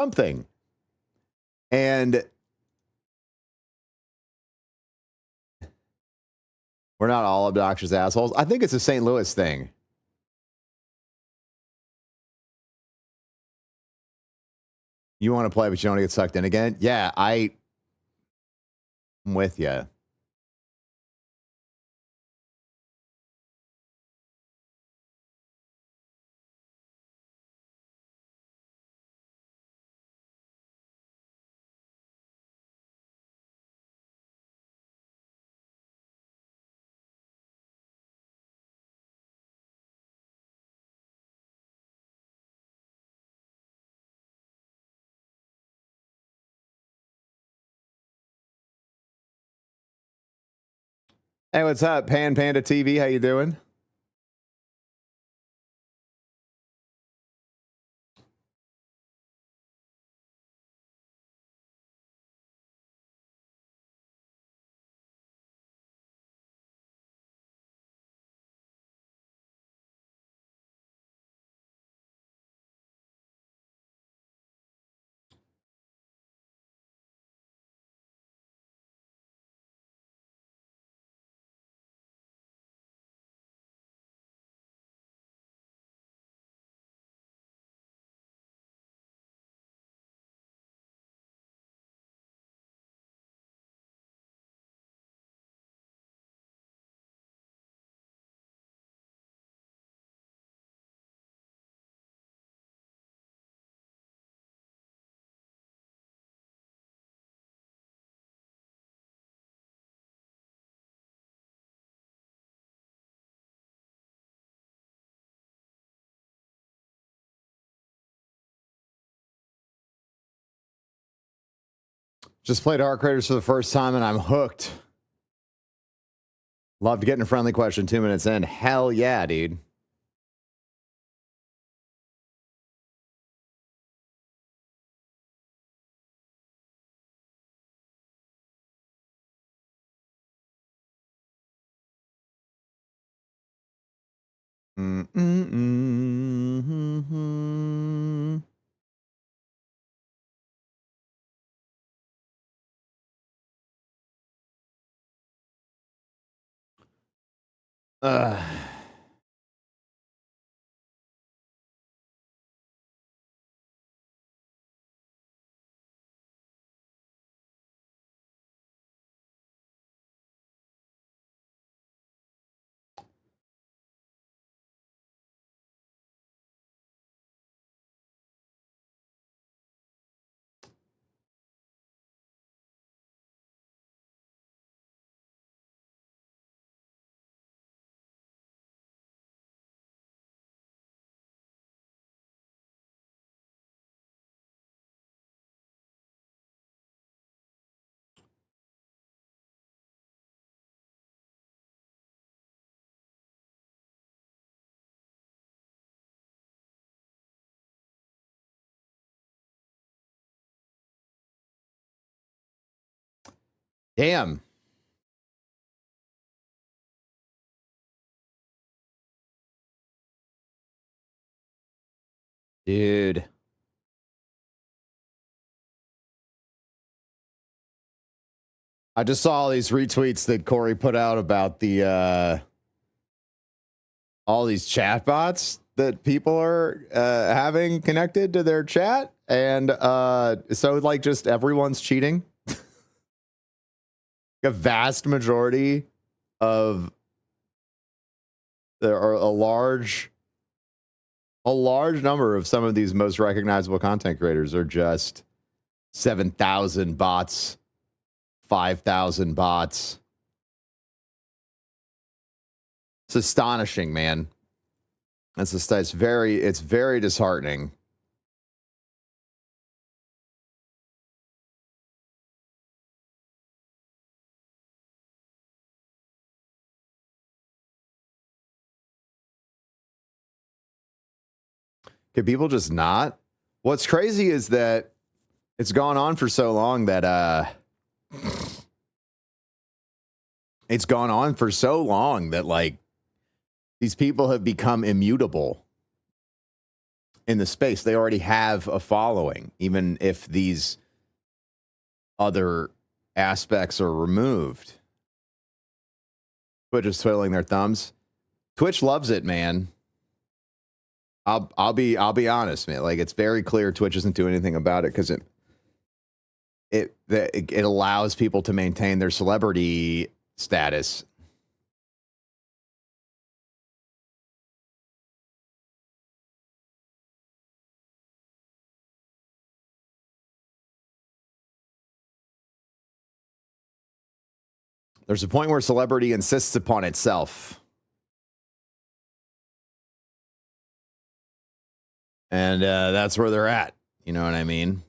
something. And we're not all obnoxious assholes. I think it's a St. Louis thing. You want to play, but you don't get sucked in again? Yeah, I'm with you. Hey, what's up, Pan Panda TV? How you doing? Just played Heart Craters for the first time, and I'm hooked. Love to get in a friendly question 2 minutes in. Hell yeah, dude. Mm-mm-mm-mm-mm. Damn. Dude. I just saw all these retweets that Corey put out about the all these chatbots that people are having connected to their chat. And so like just everyone's cheating. A vast majority of there are a large number of some of these most recognizable content creators are just 7,000 bots, 5,000 bots. It's astonishing, man. It's very disheartening. Could people just not? What's crazy is that it's gone on for so long that like these people have become immutable. in the space. They already have a following, even if these other aspects are removed. Twitch is twiddling their thumbs. Twitch loves it, man. I'll be honest, man. Like, it's very clear Twitch isn't doing anything about it because it allows people to maintain their celebrity status. There's a point where celebrity insists upon itself. And that's where they're at. You know what I mean?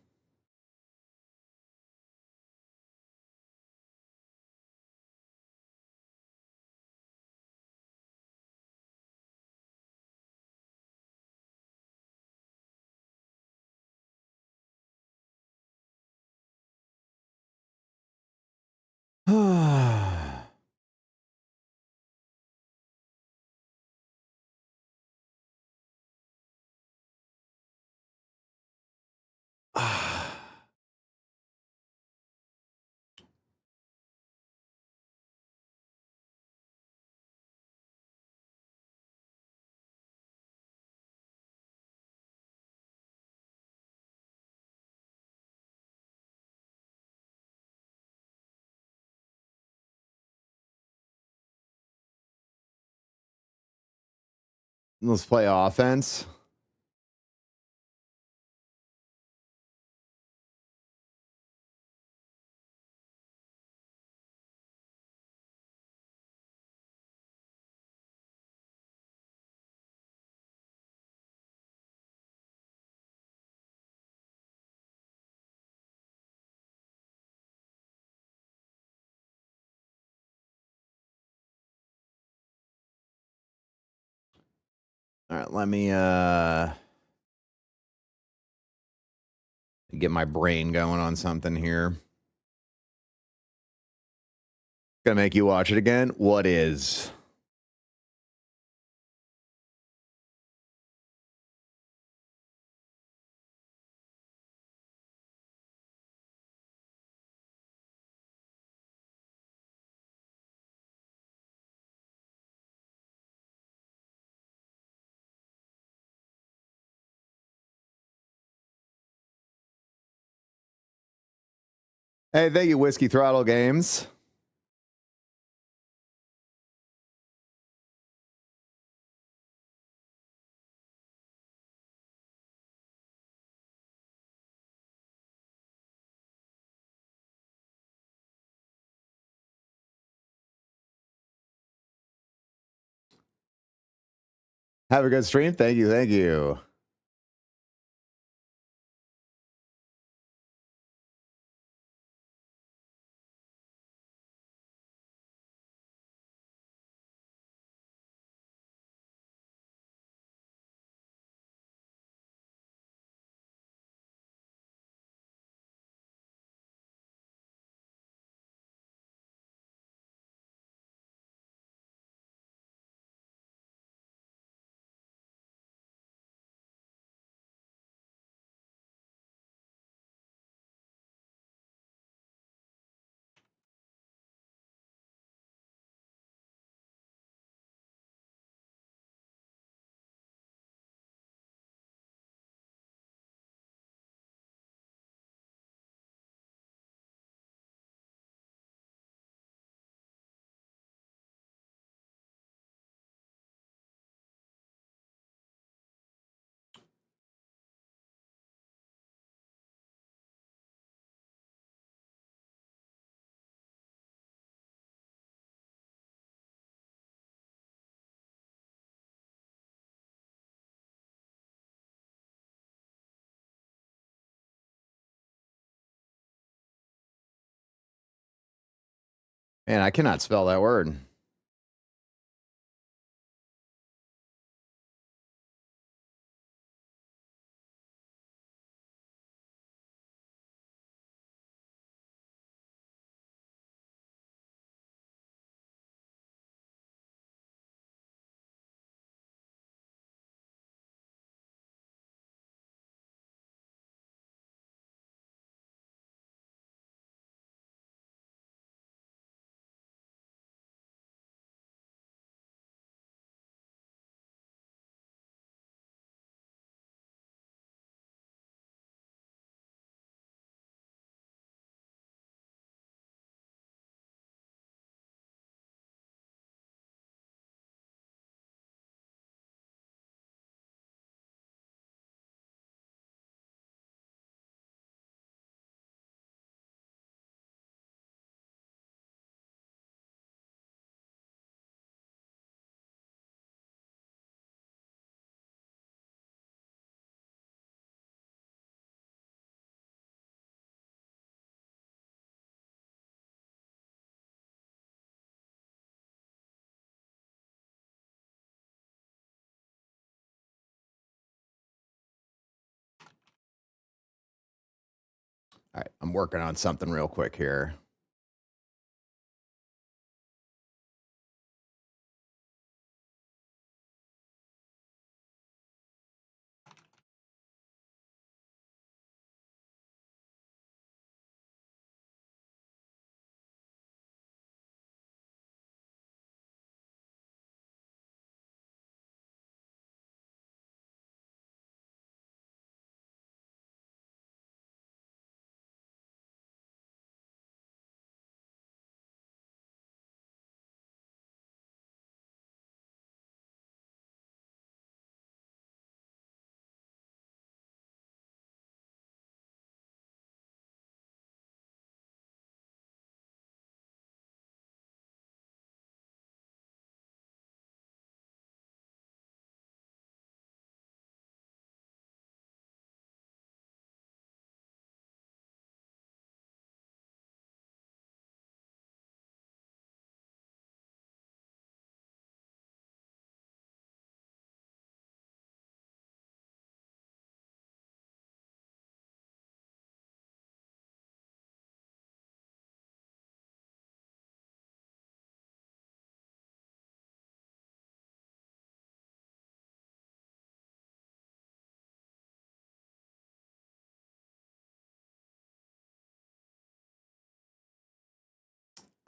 Let's play offense. All right, let me get my brain going on something here. Gonna make you watch it again. What is? Hey, thank you, Whiskey Throttle Games. Have a good stream. Thank you. Thank you. Man, I cannot spell that word. All right, I'm working on something real quick here.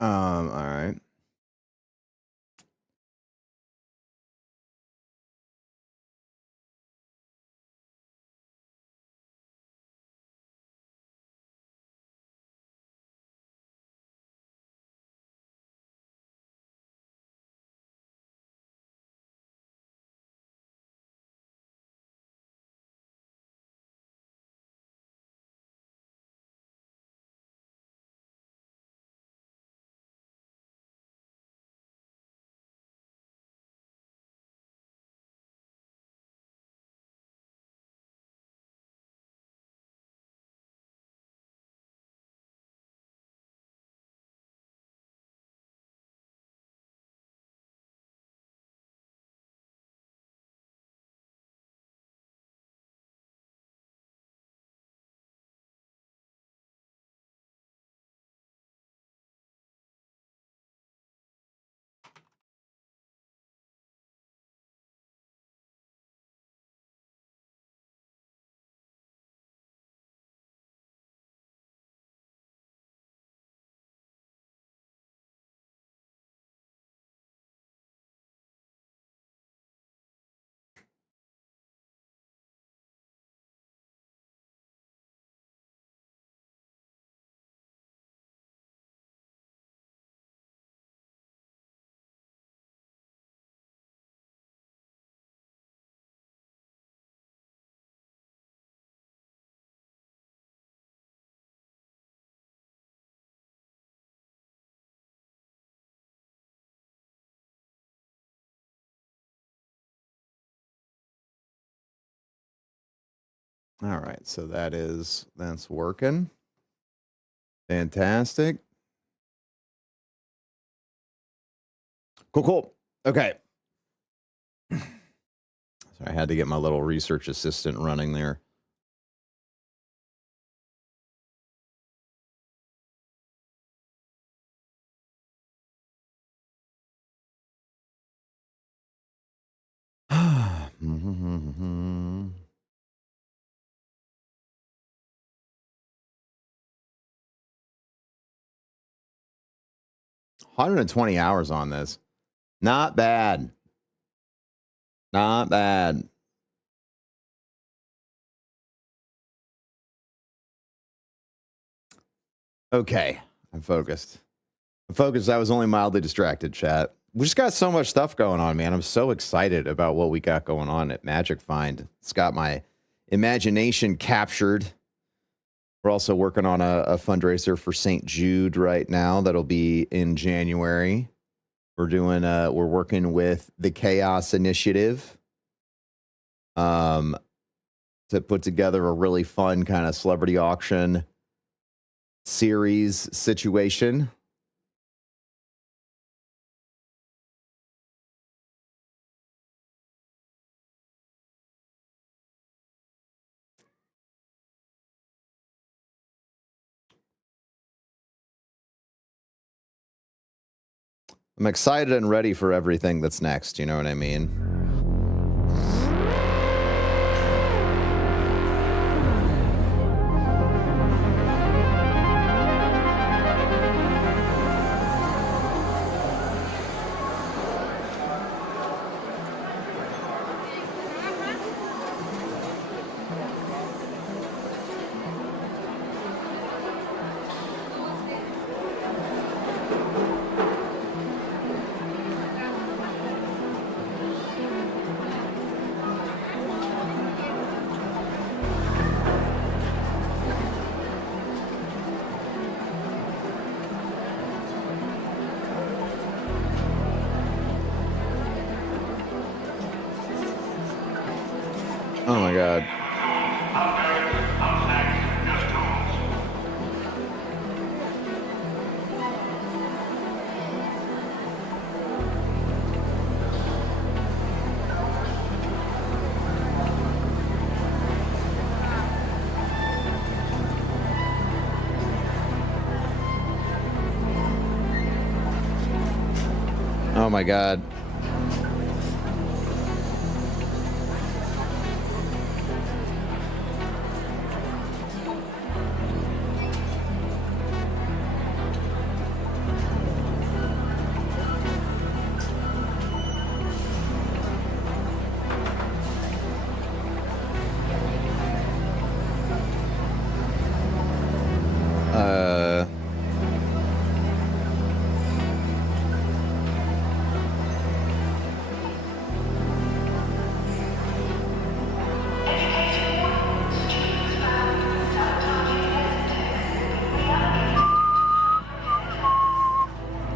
All right. All right, so that's working. Fantastic. Cool. Okay. So I had to get my little research assistant running there. Mhm. 120 hours on this. Not bad. Not bad. Okay. I'm focused. I'm focused. I was only mildly distracted, chat. We just got so much stuff going on, man. I'm so excited about what we got going on at Magic Find. It's got my imagination captured. We're also working on a fundraiser for St. Jude right now. That'll be in January. We're working with the Chaos Initiative to put together a really fun kind of celebrity auction series situation. I'm excited and ready for everything that's next. You know what I mean? Oh my God. Oh my God.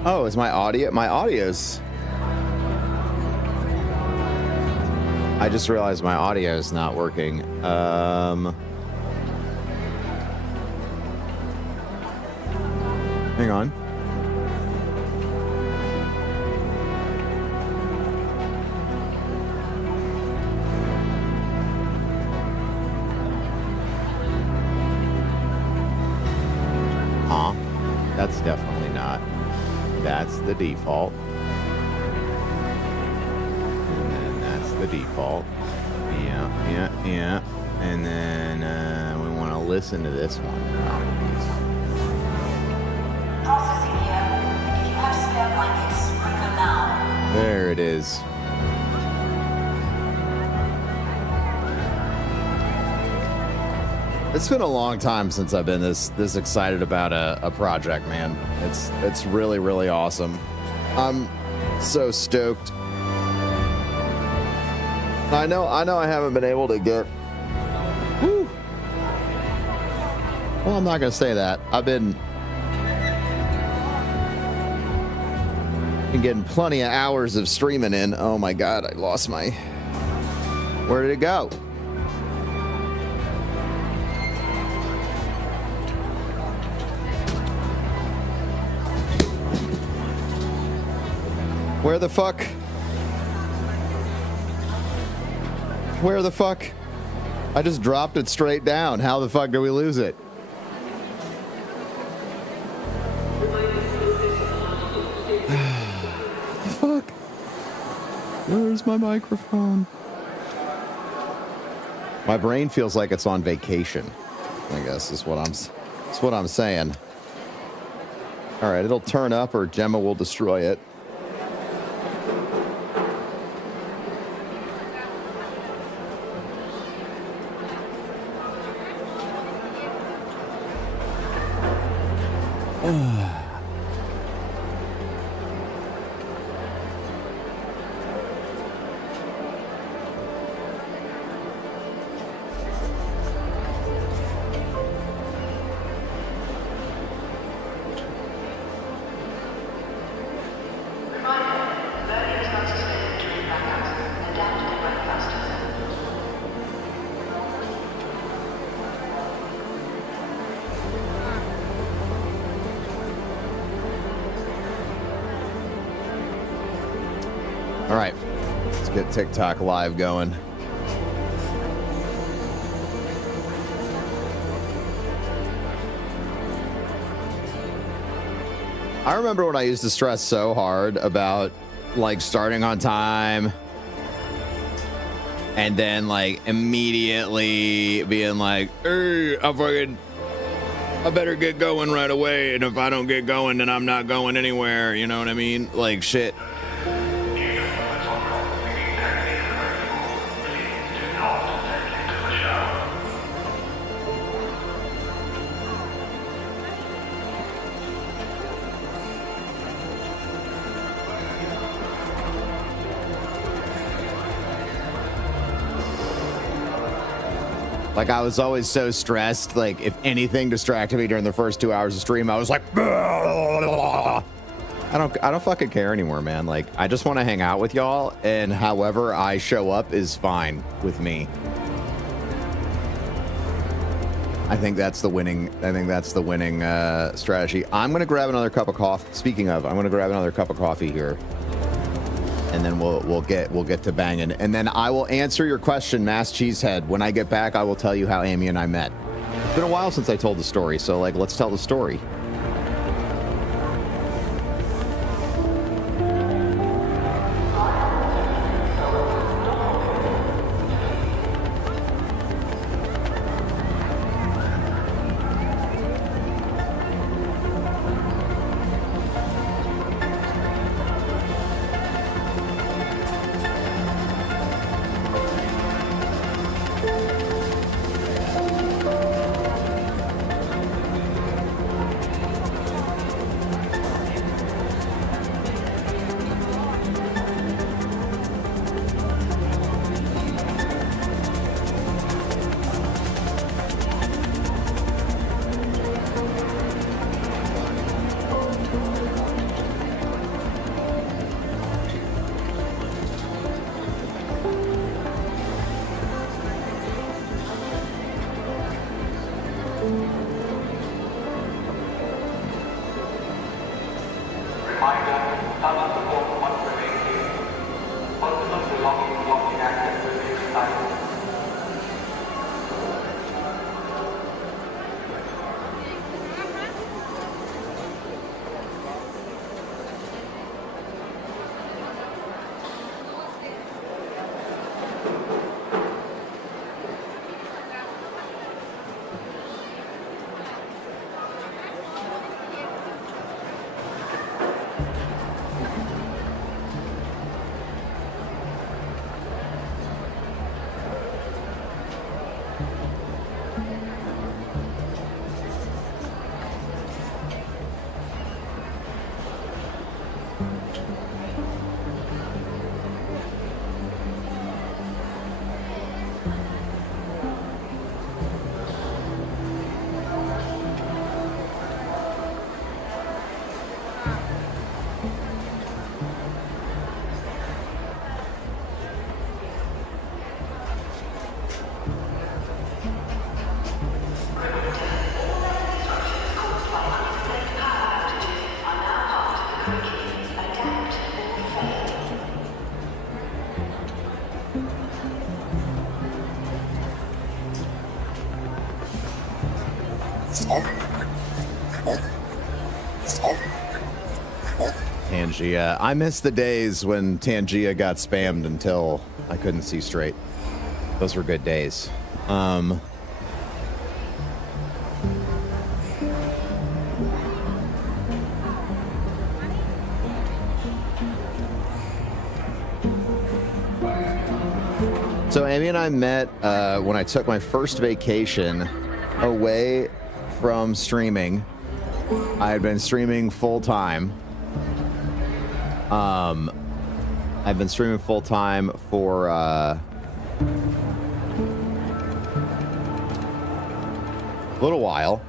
Oh, is my audio? My audio's... I just realized my audio is not working. Hang on. Huh? That's definitely not. That's the default. And then that's the default. Yeah. And then we want to listen to this one. Processing here. If you have spare blankets, bring them now. There it is. It's been a long time since I've been this excited about a project, man. It's really, really awesome. I'm so stoked. I know I haven't been able to get... Whew. Well, I'm not gonna say that. I've been getting plenty of hours of streaming in. Oh my God, I lost my... Where did it go? Where the fuck? Where the fuck? I just dropped it straight down. How the fuck do we lose it? Fuck. Where's my microphone? My brain feels like it's on vacation, I guess is what I'm saying. All right, it'll turn up or Gemma will destroy it. All right, let's get TikTok live going. I remember when I used to stress so hard about like starting on time and then like immediately being like, hey, I better get going right away. And if I don't get going, then I'm not going anywhere. You know what I mean? Like shit. Like I was always so stressed. Like if anything distracted me during the first 2 hours of stream, I was like, I don't fucking care anymore, man. Like I just want to hang out with y'all, and however I show up is fine with me. I think that's the winning. Strategy. I'm gonna grab another cup of coffee. Speaking of, I'm gonna grab another cup of coffee here. And then we'll get to banging, and then I will answer your question, Mass Cheesehead. When I get back, I will tell you how Amy and I met. It's been a while since I told the story, so like let's tell the story. Tangia. I miss the days when Tangia got spammed until I couldn't see straight. Those were good days. So Amy and I met when I took my first vacation away from streaming. I had been streaming full time. I've been streaming full time for a little while.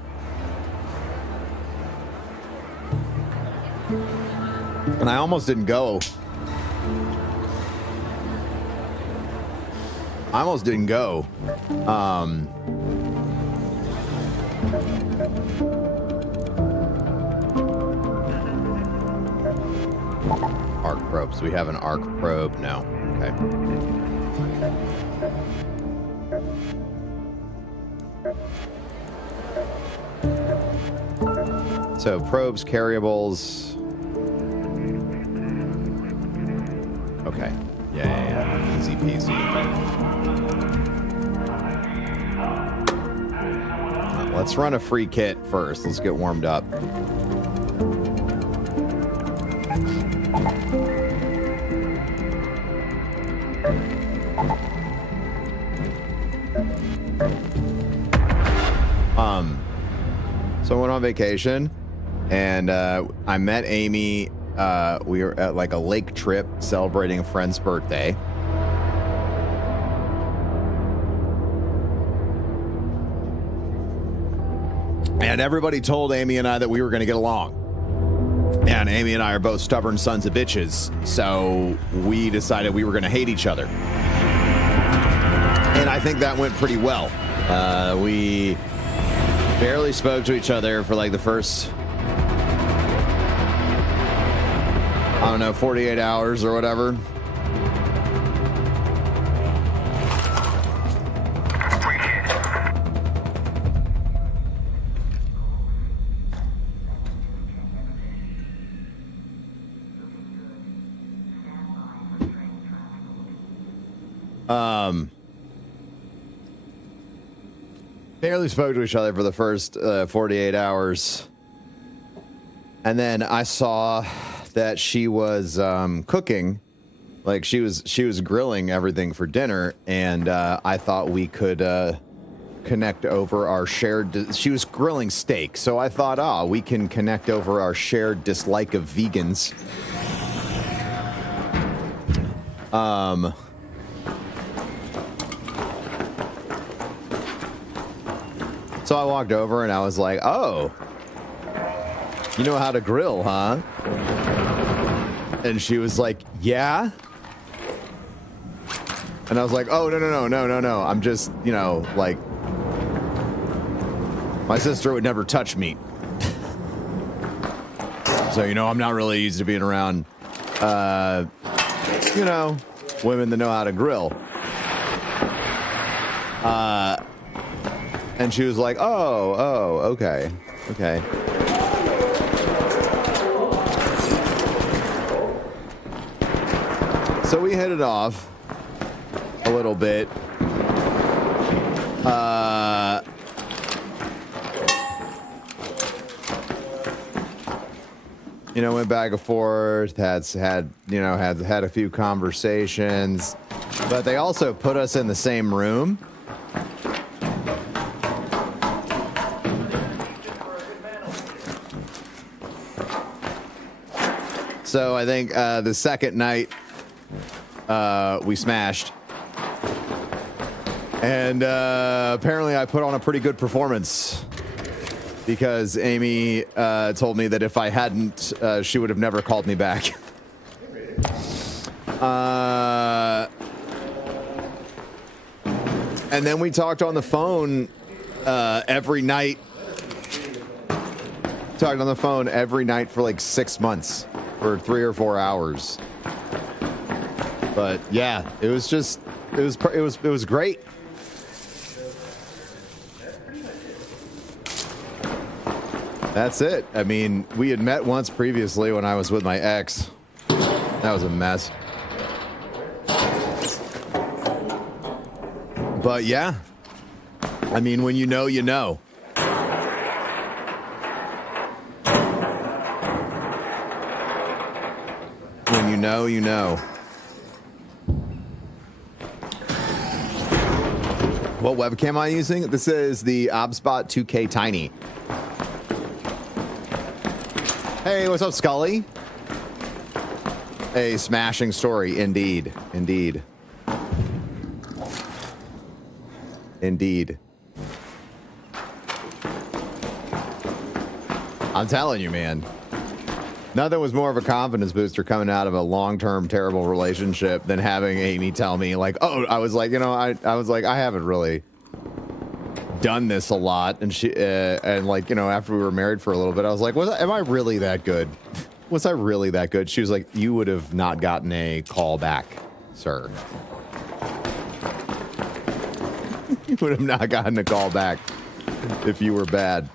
And I almost didn't go. Arc probe. So we have an arc probe now. Okay. So probes, carryables. peasy. Let's run a free kit first. Let's get warmed up. So I went on vacation, and I met Amy. We were at like a lake trip celebrating a friend's birthday. And everybody told Amy and I that we were going to get along. And Amy and I are both stubborn sons of bitches, so we decided we were going to hate each other. And I think that went pretty well. We barely spoke to each other for like the first, I don't know, 48 hours or whatever. Barely spoke to each other for the first 48 hours. And then I saw that she was cooking, like she was grilling everything for dinner, and I thought we could connect over our shared she was grilling steak, so I thought, we can connect over our shared dislike of vegans. So I walked over and I was like, oh, you know how to grill, huh? And she was like, yeah. And I was like, oh, no. I'm just, like, my sister would never touch meat. So, I'm not really used to being around, women that know how to grill. And she was like, oh, okay. So we hit it off a little bit. Went back and forth, had a few conversations, but they also put us in the same room. So I think the second night we smashed, and apparently I put on a pretty good performance, because Amy told me that if I hadn't, she would have never called me back. And then we talked on the phone every night. Talked on the phone every night for like 6 months. For 3 or 4 hours. But yeah, it was great. That's it. I mean, we had met once previously when I was with my ex. That was a mess. But yeah, I mean, when you know, you know. When you know, you know. What webcam am I using? This is the ObsBot 2K Tiny. Hey, what's up, Scully? A smashing story, indeed. Indeed. Indeed. I'm telling you, man. Nothing was more of a confidence booster coming out of a long-term terrible relationship than having Amy tell me, like, oh, I was like, I was like, I haven't really done this a lot. And she, and like, after we were married for a little bit, I was like, am I really that good? Was I really that good? She was like, you would have not gotten a call back, sir. You would have not gotten a call back if you were bad.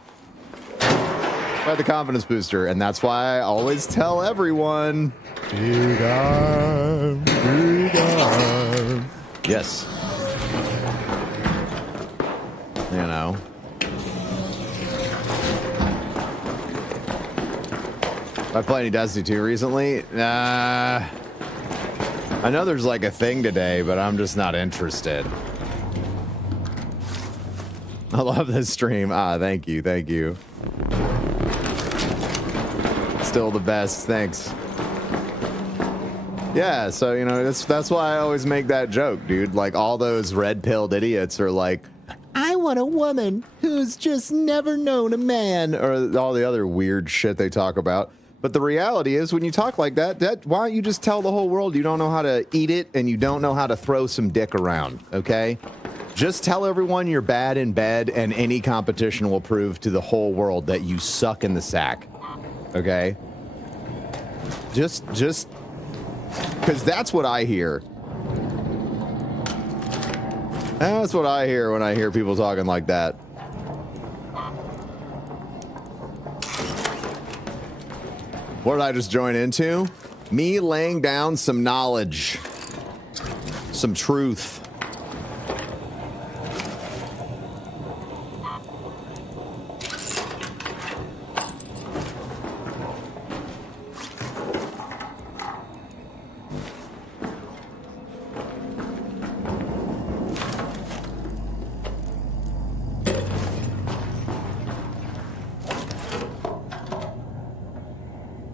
By the confidence booster, and that's why I always tell everyone, Yes. You know. I played any Destiny 2 recently? I know there's like a thing today, but I'm just not interested. I love this stream. Thank you, thank you. Still the best, thanks. Yeah, so you know that's why I always make that joke, dude. Like all those red-pilled idiots are like, I want a woman who's just never known a man, or all the other weird shit they talk about. But the reality is, when you talk like that, why don't you just tell the whole world you don't know how to eat it and you don't know how to throw some dick around, okay? Just tell everyone you're bad in bed, and any competition will prove to the whole world that you suck in the sack, okay? Just, because that's what I hear. That's what I hear when I hear people talking like that. What did I just join into? Me laying down some knowledge. Some truth.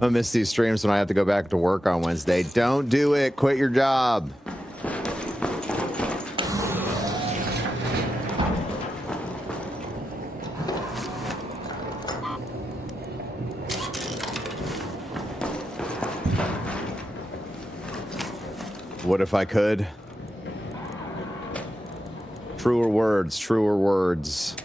I miss these streams when I have to go back to work on Wednesday. Don't do it. Quit your job. What if I could? Truer words, truer words.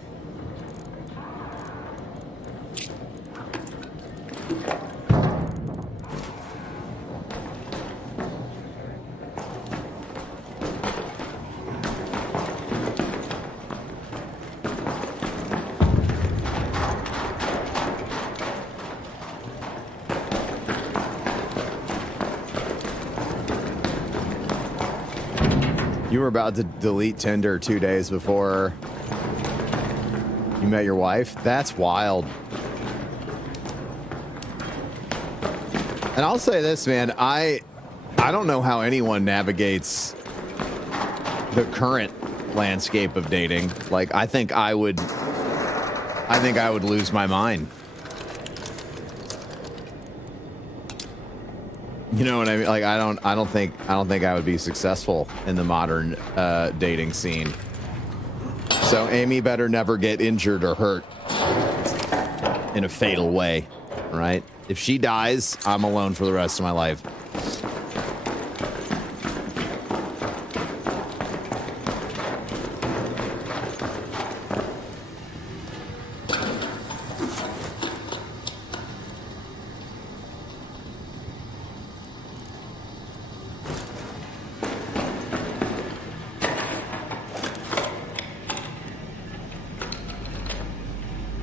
You were about to delete Tinder 2 days before you met your wife? That's wild. And I'll say this, man, I don't know how anyone navigates the current landscape of dating. Like, I think I would lose my mind. You know what I mean? Like, I don't think I would be successful in the modern dating scene. So Amy better never get injured or hurt in a fatal way, right? If she dies, I'm alone for the rest of my life.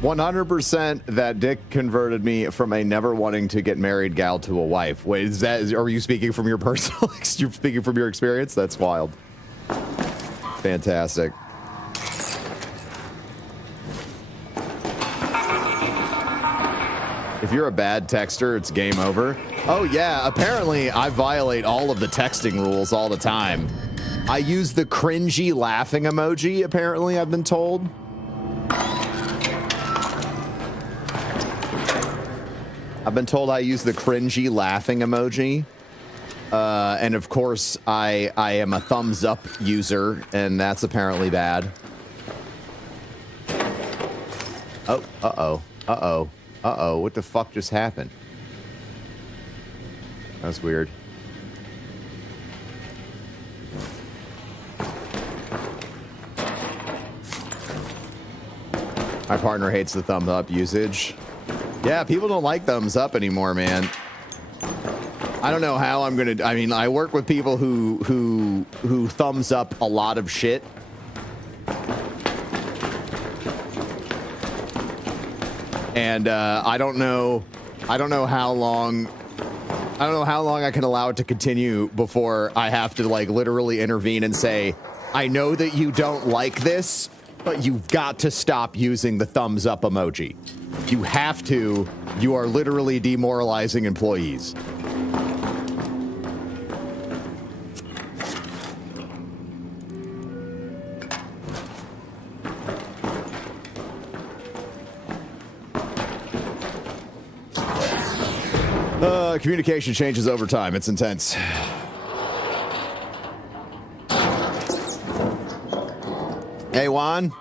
100% that dick converted me from a never wanting to get married gal to a wife. Wait, are you speaking from your personal, you're speaking from your experience? That's wild. Fantastic. If you're a bad texter, it's game over. Oh yeah, apparently I violate all of the texting rules all the time. I use the cringy laughing emoji, apparently, I've been told. I've been told I use the cringy laughing emoji. And of course, I am a thumbs up user, and that's apparently bad. Oh, uh-oh, uh-oh, uh-oh. What the fuck just happened? That's weird. My partner hates the thumb up usage. Yeah, people don't like thumbs up anymore, man. I don't know how I'm gonna. I mean, I work with people who thumbs up a lot of shit. And I don't know how long I don't know how long I can allow it to continue before I have to like literally intervene and say, I know that you don't like this, but you've got to stop using the thumbs up emoji. You have to. You are literally demoralizing employees. Communication changes over time. It's intense. Hey, Juan.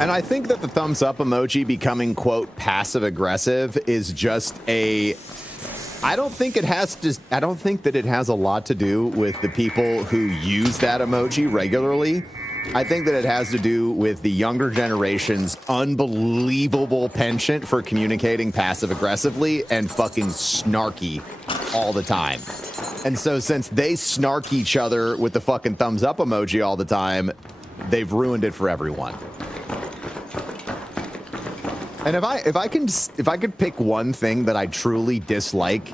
And I think that the thumbs up emoji becoming, quote, passive aggressive is just a, I don't think that it has a lot to do with the people who use that emoji regularly. I think that it has to do with the younger generation's unbelievable penchant for communicating passive aggressively and fucking snarky all the time. And so since they snark each other with the fucking thumbs up emoji all the time, they've ruined it for everyone. And if I could pick one thing that I truly dislike,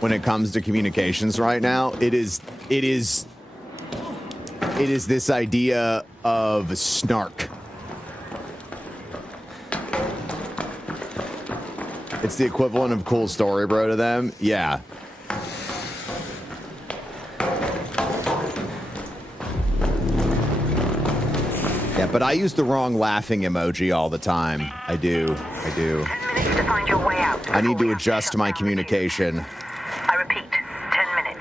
when it comes to communications right now, it is this idea of snark. It's the equivalent of cool story, bro, to them. Yeah. Yeah, but I use the wrong laughing emoji all the time. I do. 10 minutes to find your way out. I need to adjust my communication. I repeat, 10 minutes.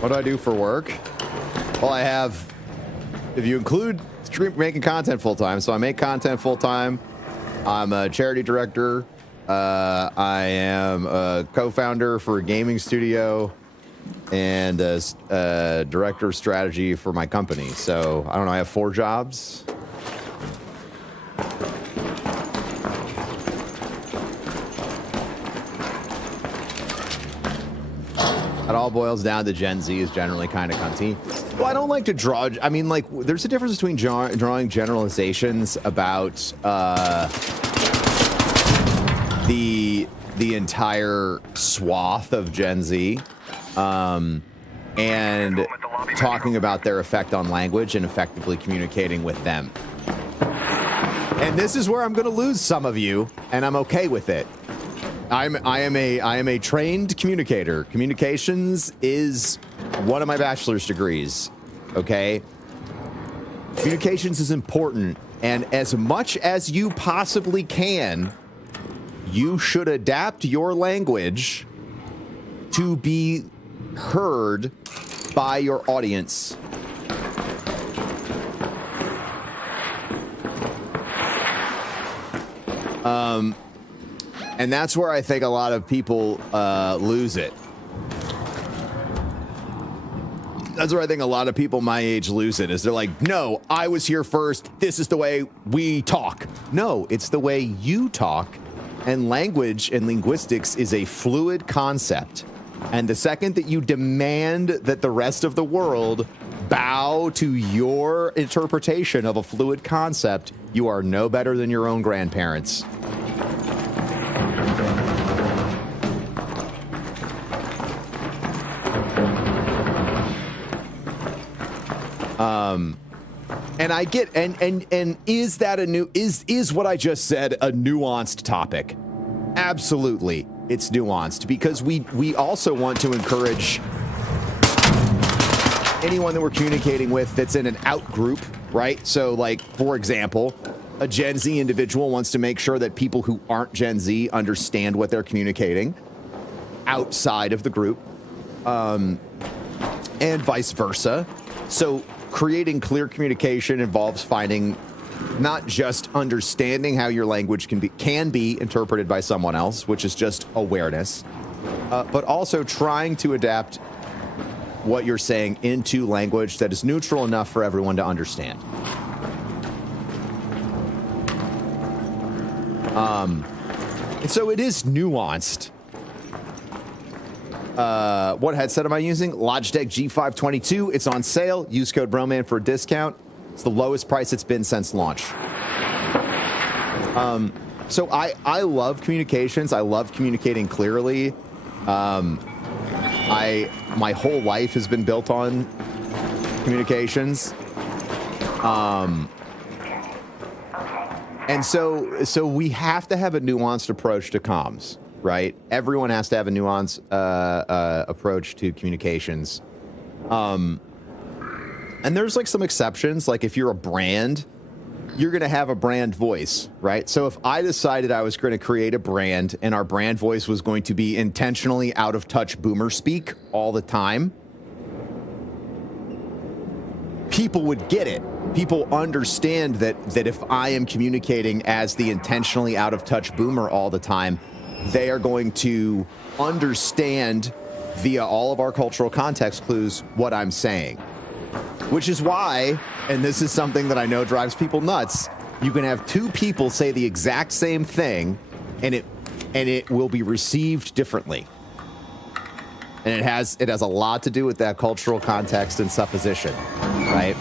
What do I do for work? Well, I have, if you include making content full-time, so I make content full-time. I'm a charity director. I am a co-founder for a gaming studio and a director of strategy for my company. So, I don't know, I have 4 jobs. It all boils down to Gen Z is generally kind of cunty. Well, I don't like to draw. I mean, like, there's a difference between drawing generalizations about the entire swath of Gen Z, and talking about their effect on language and effectively communicating with them. And this is where I'm going to lose some of you, and I'm okay with it. I am a trained communicator. Communications is one of my bachelor's degrees. Okay? Communications is important, and as much as you possibly can, you should adapt your language to be heard by your audience. And that's where I think a lot of people lose it. That's where I think a lot of people my age lose it, is they're like, no, I was here first. This is the way we talk. No, it's the way you talk. And language and linguistics is a fluid concept. And the second that you demand that the rest of the world bow to your interpretation of a fluid concept, you are no better than your own grandparents. And I get, and is that is what I just said a nuanced topic? Absolutely, it's nuanced, because we also want to encourage anyone that we're communicating with that's in an out group, right? So, like, for example, a Gen Z individual wants to make sure that people who aren't Gen Z understand what they're communicating outside of the group, and vice versa. So creating clear communication involves finding not just understanding how your language can be interpreted by someone else, which is just awareness, but also trying to adapt what you're saying into language that is neutral enough for everyone to understand. And so it is nuanced. What headset am I using? Logitech G522. It's on sale. Use code BROMAN for a discount. It's the lowest price it's been since launch. So I love communications. I love communicating clearly. My whole life has been built on communications. And so we have to have a nuanced approach to comms, right? Everyone has to have a nuanced approach to communications. And there's like some exceptions. Like if you're a brand, you're going to have a brand voice, right? So if I decided I was going to create a brand and our brand voice was going to be intentionally out of touch boomer speak all the time, people would get it. People understand that if I am communicating as the intentionally out of touch boomer all the time, they are going to understand via all of our cultural context clues what I'm saying. Which is why, and this is something that I know drives people nuts, you can have two people say the exact same thing and it will be received differently. And it has a lot to do with that cultural context and supposition, right?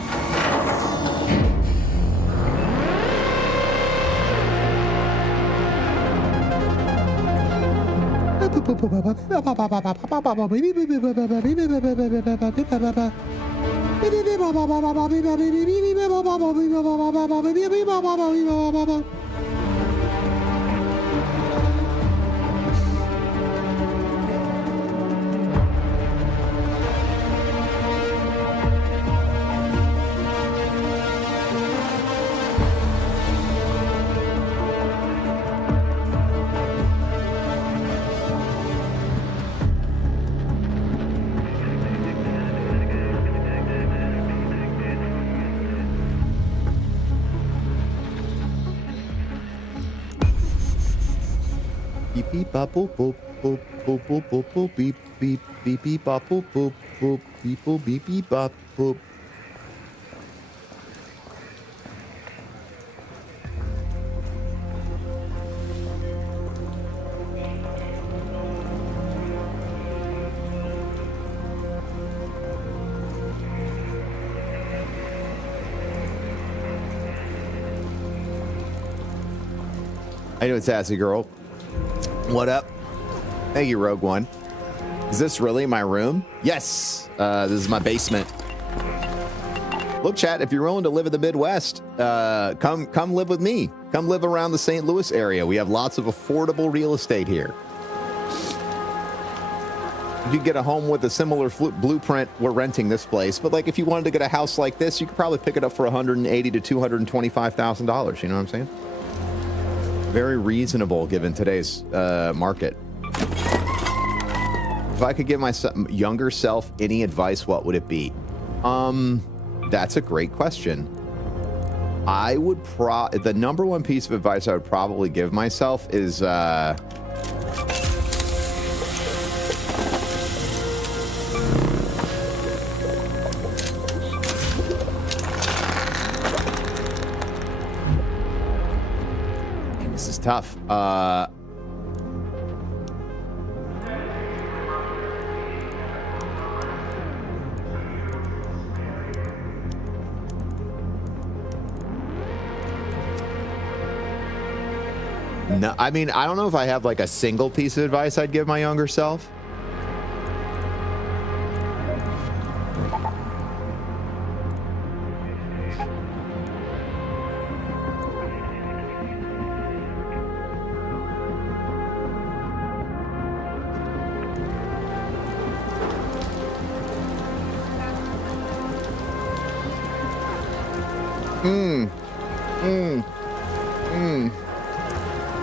Beep beep bop boop boop boop boop boop boop boop beep beep beep beep bop boop boop boop beep boop beep beep bop boop. I know it's Sassy Girl. What up? Thank you, Rogue One. Is this really my room? Yes. This is my basement. Look, chat, if you're willing to live in the Midwest, come live with me. Come live around the St. Louis area. We have lots of affordable real estate here. You could get a home with a similar blueprint. We're renting this place, but like if you wanted to get a house like this, you could probably pick it up for $180,000 to $225,000. You know what I'm saying? Very reasonable given today's market. If I could give my younger self any advice, what would it be? That's a great question. I would the number one piece of advice I would probably give myself is this is tough. No, I mean, I don't know if I have like a single piece of advice I'd give my younger self.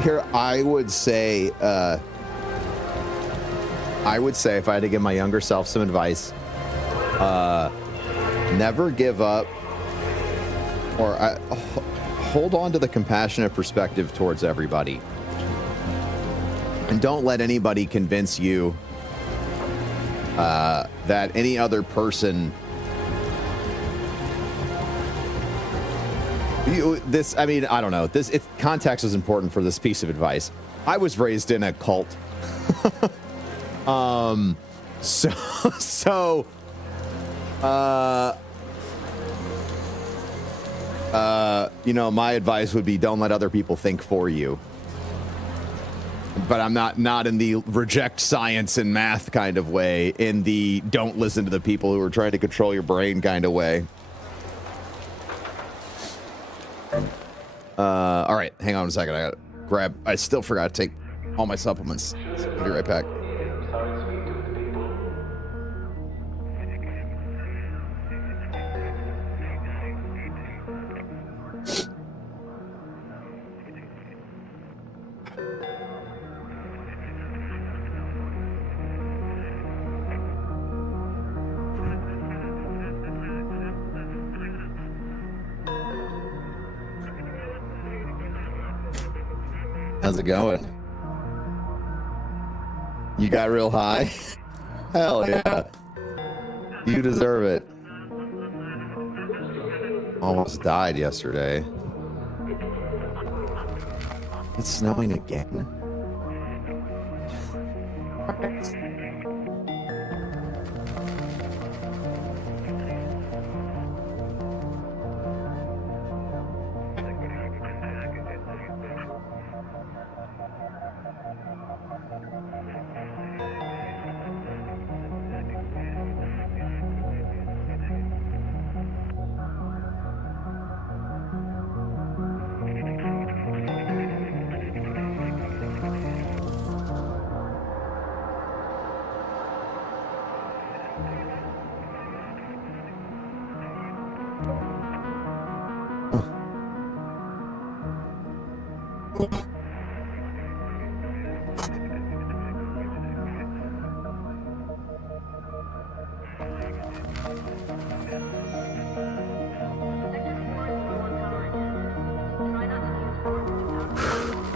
Here, I would say if I had to give my younger self some advice, never give up, or hold on to the compassionate perspective towards everybody. And don't let anybody convince you that any other person... I mean, I don't know. Context is important for this piece of advice. I was raised in a cult. You know, my advice would be don't let other people think for you. But I'm not in the reject science and math kind of way, in the don't listen to the people who are trying to control your brain kind of way. All right, hang on a second. I still forgot to take all my supplements. So I'll be right back. How's it going? You got real high? Hell yeah. You deserve it. Almost died yesterday. It's snowing again.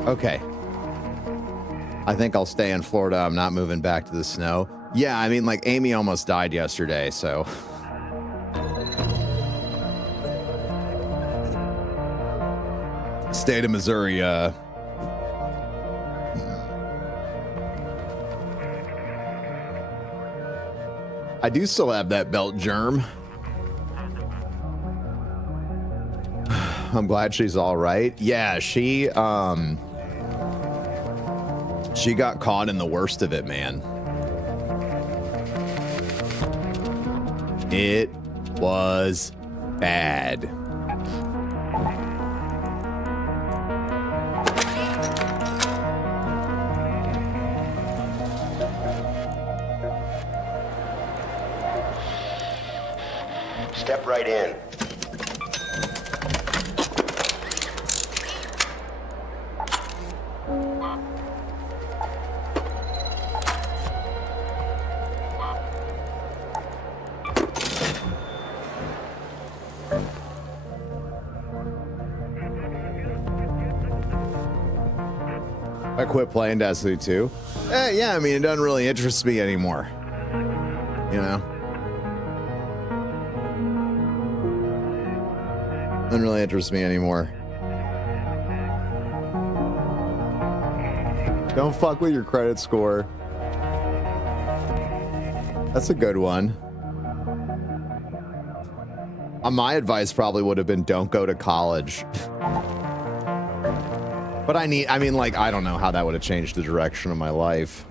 Okay. I think I'll stay in Florida. I'm not moving back to the snow. Yeah, I mean, like, Amy almost died yesterday, so... State of Missouri, I do still have that belt germ. I'm glad she's all right. Yeah, she got caught in the worst of it, man. It was bad. Step right in. I quit playing Destiny 2. Yeah, I mean, it doesn't really interest me anymore. You know? Doesn't really interest me anymore. Don't fuck with your credit score. That's a good one. My advice probably would have been don't go to college. But I mean, like, I don't know how that would have changed the direction of my life.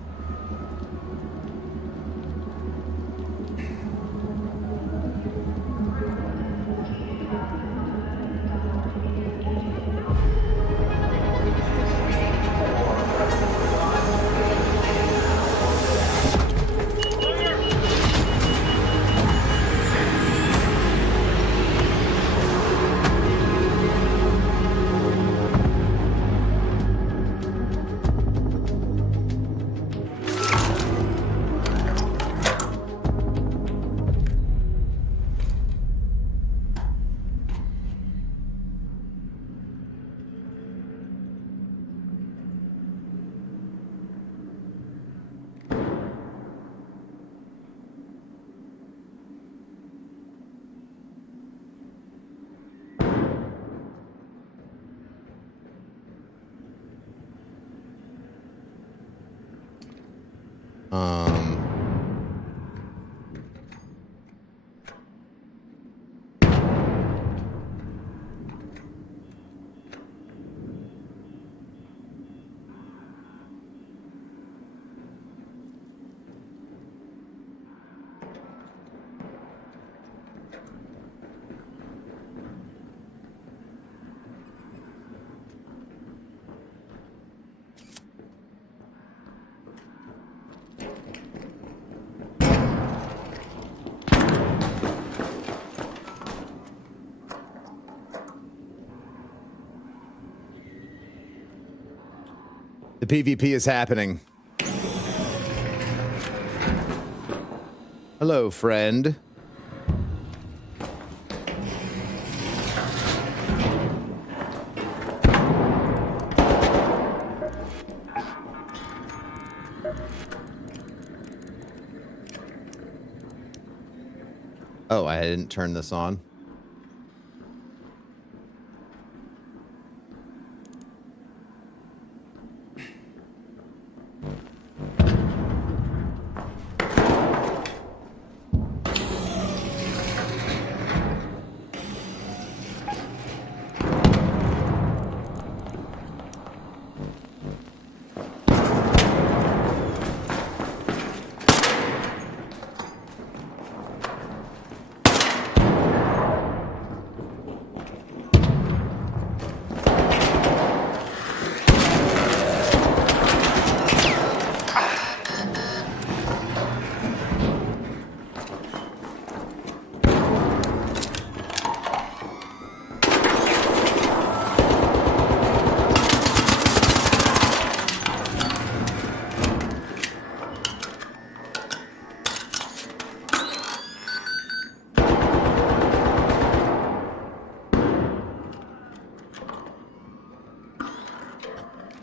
The PvP is happening. Hello, friend. Oh, I didn't turn this on.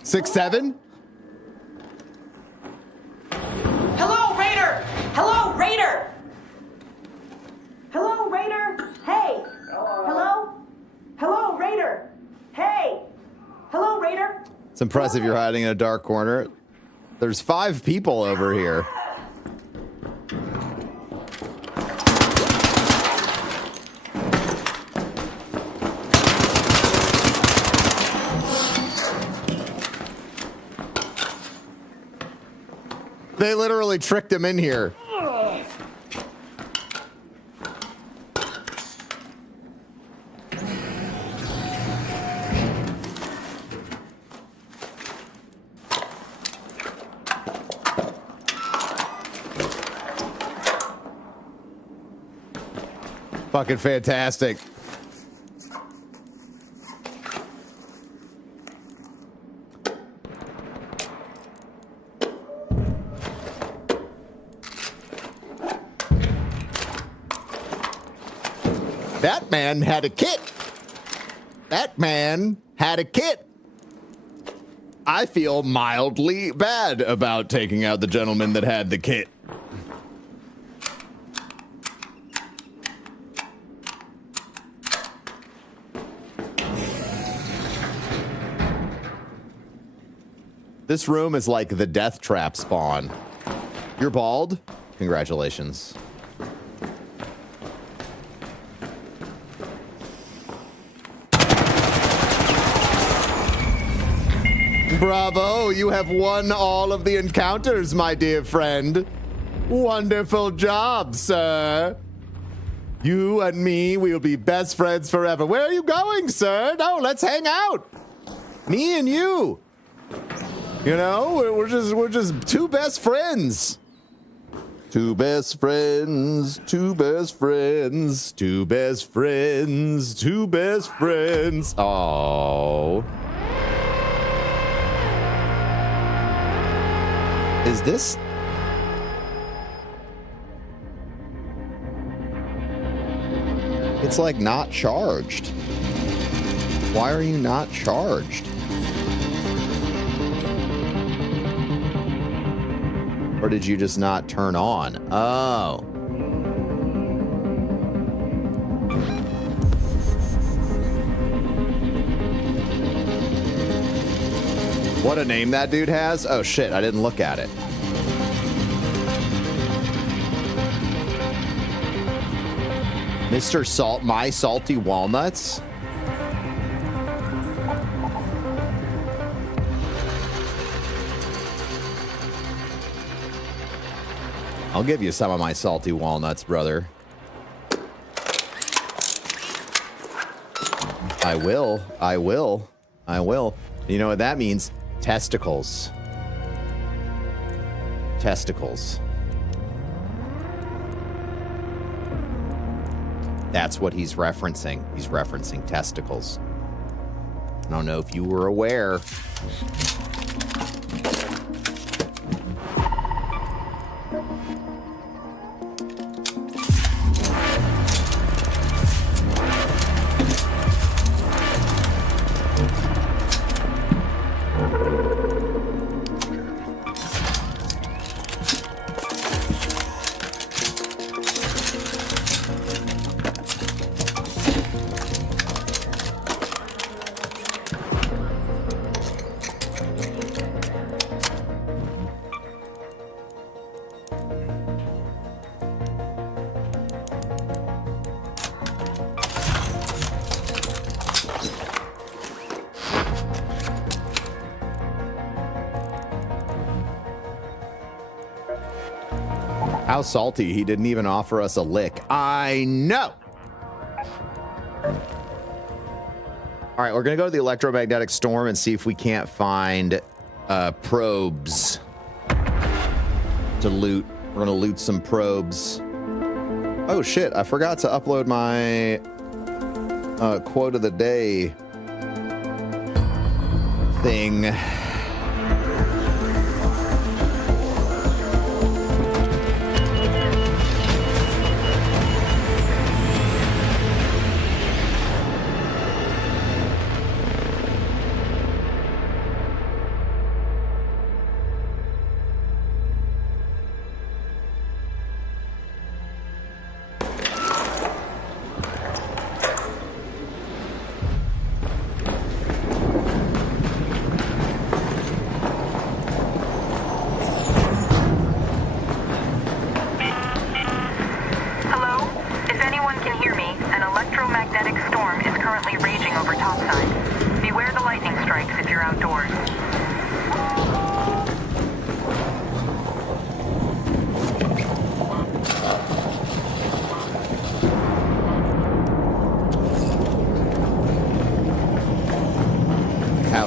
Six, seven? Hello, Raider! Hello, Raider! Hello, Raider! Hey! Hello? Hello, Raider! Hey! Hello, Raider! It's impressive you're hiding in a dark corner. There's 5 people over here. They literally tricked him in here. Fucking fantastic. That man had a kit. That man had a kit. I feel mildly bad about taking out the gentleman that had the kit. This room is like the death trap spawn. You're bald? Congratulations. Bravo, you have won all of the encounters, my dear friend. Wonderful job, sir. You and me, we'll be best friends forever. Where are you going, sir? No, let's hang out. Me and you. You know, we're just two best friends. Two best friends, two best friends, two best friends, two best friends. Oh. Is this? It's like not charged. Why are you not charged? Or did you just not turn on? Oh. What a name that dude has? Oh shit, I didn't look at it. Mr. Salt, my salty walnuts. I'll give you some of my salty walnuts, brother. I will. I will. I will. You know what that means? Testicles. Testicles. That's what he's referencing. He's referencing testicles. I don't know if you were aware. How salty, he didn't even offer us a lick. I know. All right, we're going to go to the electromagnetic storm and see if we can't find probes to loot. We're going to loot some probes. Oh, shit. I forgot to upload my quote of the day thing.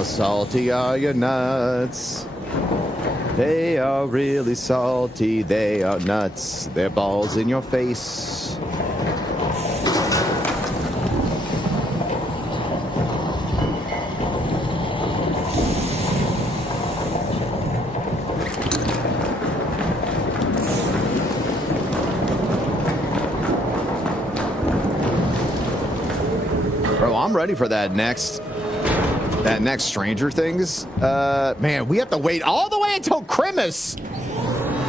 Salty are your nuts. They are really salty. They are nuts. They're balls in your face. Bro, I'm ready for that next Stranger Things. Man, we have to wait all the way until Christmas.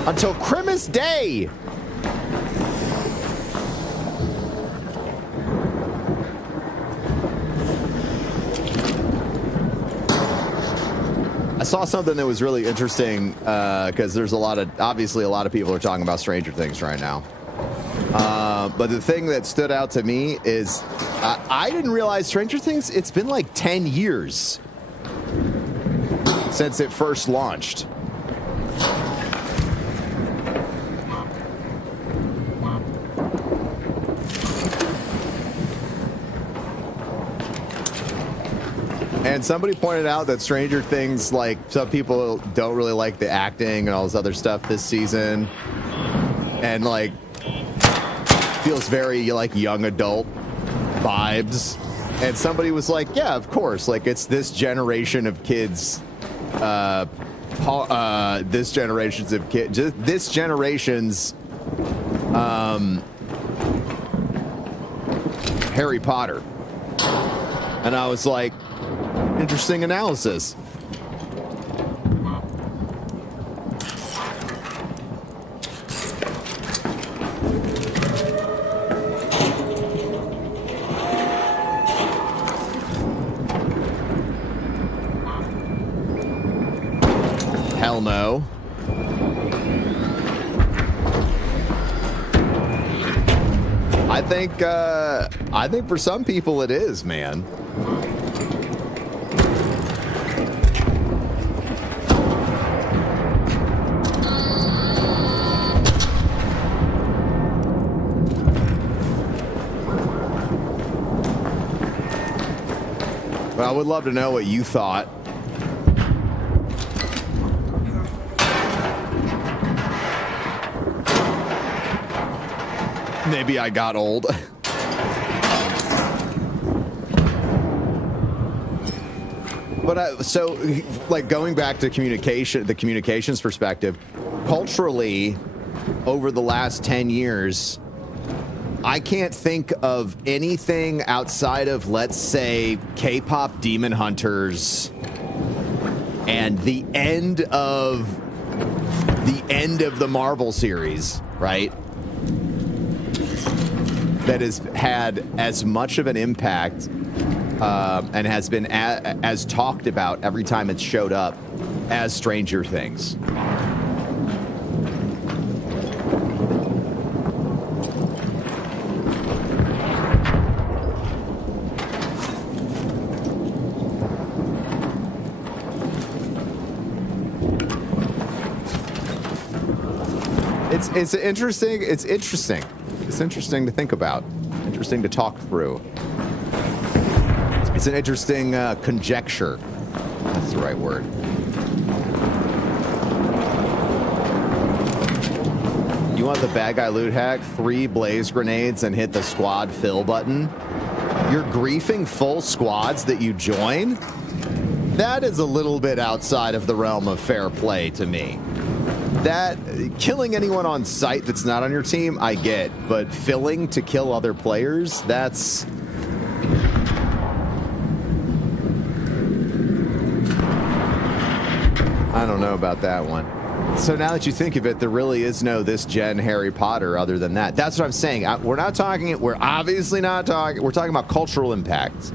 Until Christmas Day. I saw something that was really interesting because there's obviously a lot of people are talking about Stranger Things right now. But the thing that stood out to me is I didn't realize Stranger Things, it's been like 10 years since it first launched. And somebody pointed out that Stranger Things, like, some people don't really like the acting and all this other stuff this season. And, like, feels very, like, young adult vibes. And somebody was like, yeah, of course. Like, it's this generation of kids. This generation's Harry Potter. And I was like, interesting analysis. Hell no. I think for some people it is, man. But I would love to know what you thought. Maybe I got old. But so, like, going back to communication, the communications perspective, culturally, over the last 10 years, I can't think of anything outside of, let's say, K-pop Demon Hunters and the end of the Marvel series, right? That has had as much of an impact and has been as talked about every time it's showed up as Stranger Things. It's interesting. It's interesting. It's interesting to think about. Interesting to talk through. It's an interesting conjecture. That's the right word. You want the bad guy loot hack? 3 blaze grenades and hit the squad fill button. You're griefing full squads that you join? That is a little bit outside of the realm of fair play to me. That killing anyone on site that's not on your team, I get, but filling to kill other players, that's... I don't know about that one. So now that you think of it, there really is no this gen Harry Potter other than that. That's what I'm saying. We're not talking, we're obviously not talking, we're talking about cultural impact.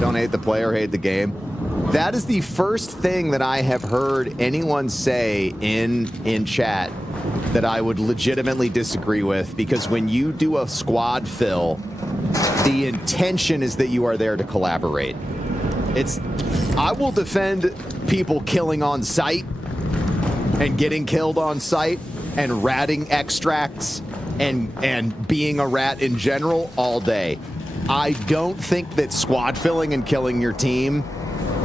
Don't hate the player, hate the game. That is the first thing that I have heard anyone say in chat that I would legitimately disagree with, because when you do a squad fill, the intention is that you are there to collaborate. I will defend people killing on site and getting killed on site and ratting extracts and being a rat in general all day. I don't think that squad filling and killing your team,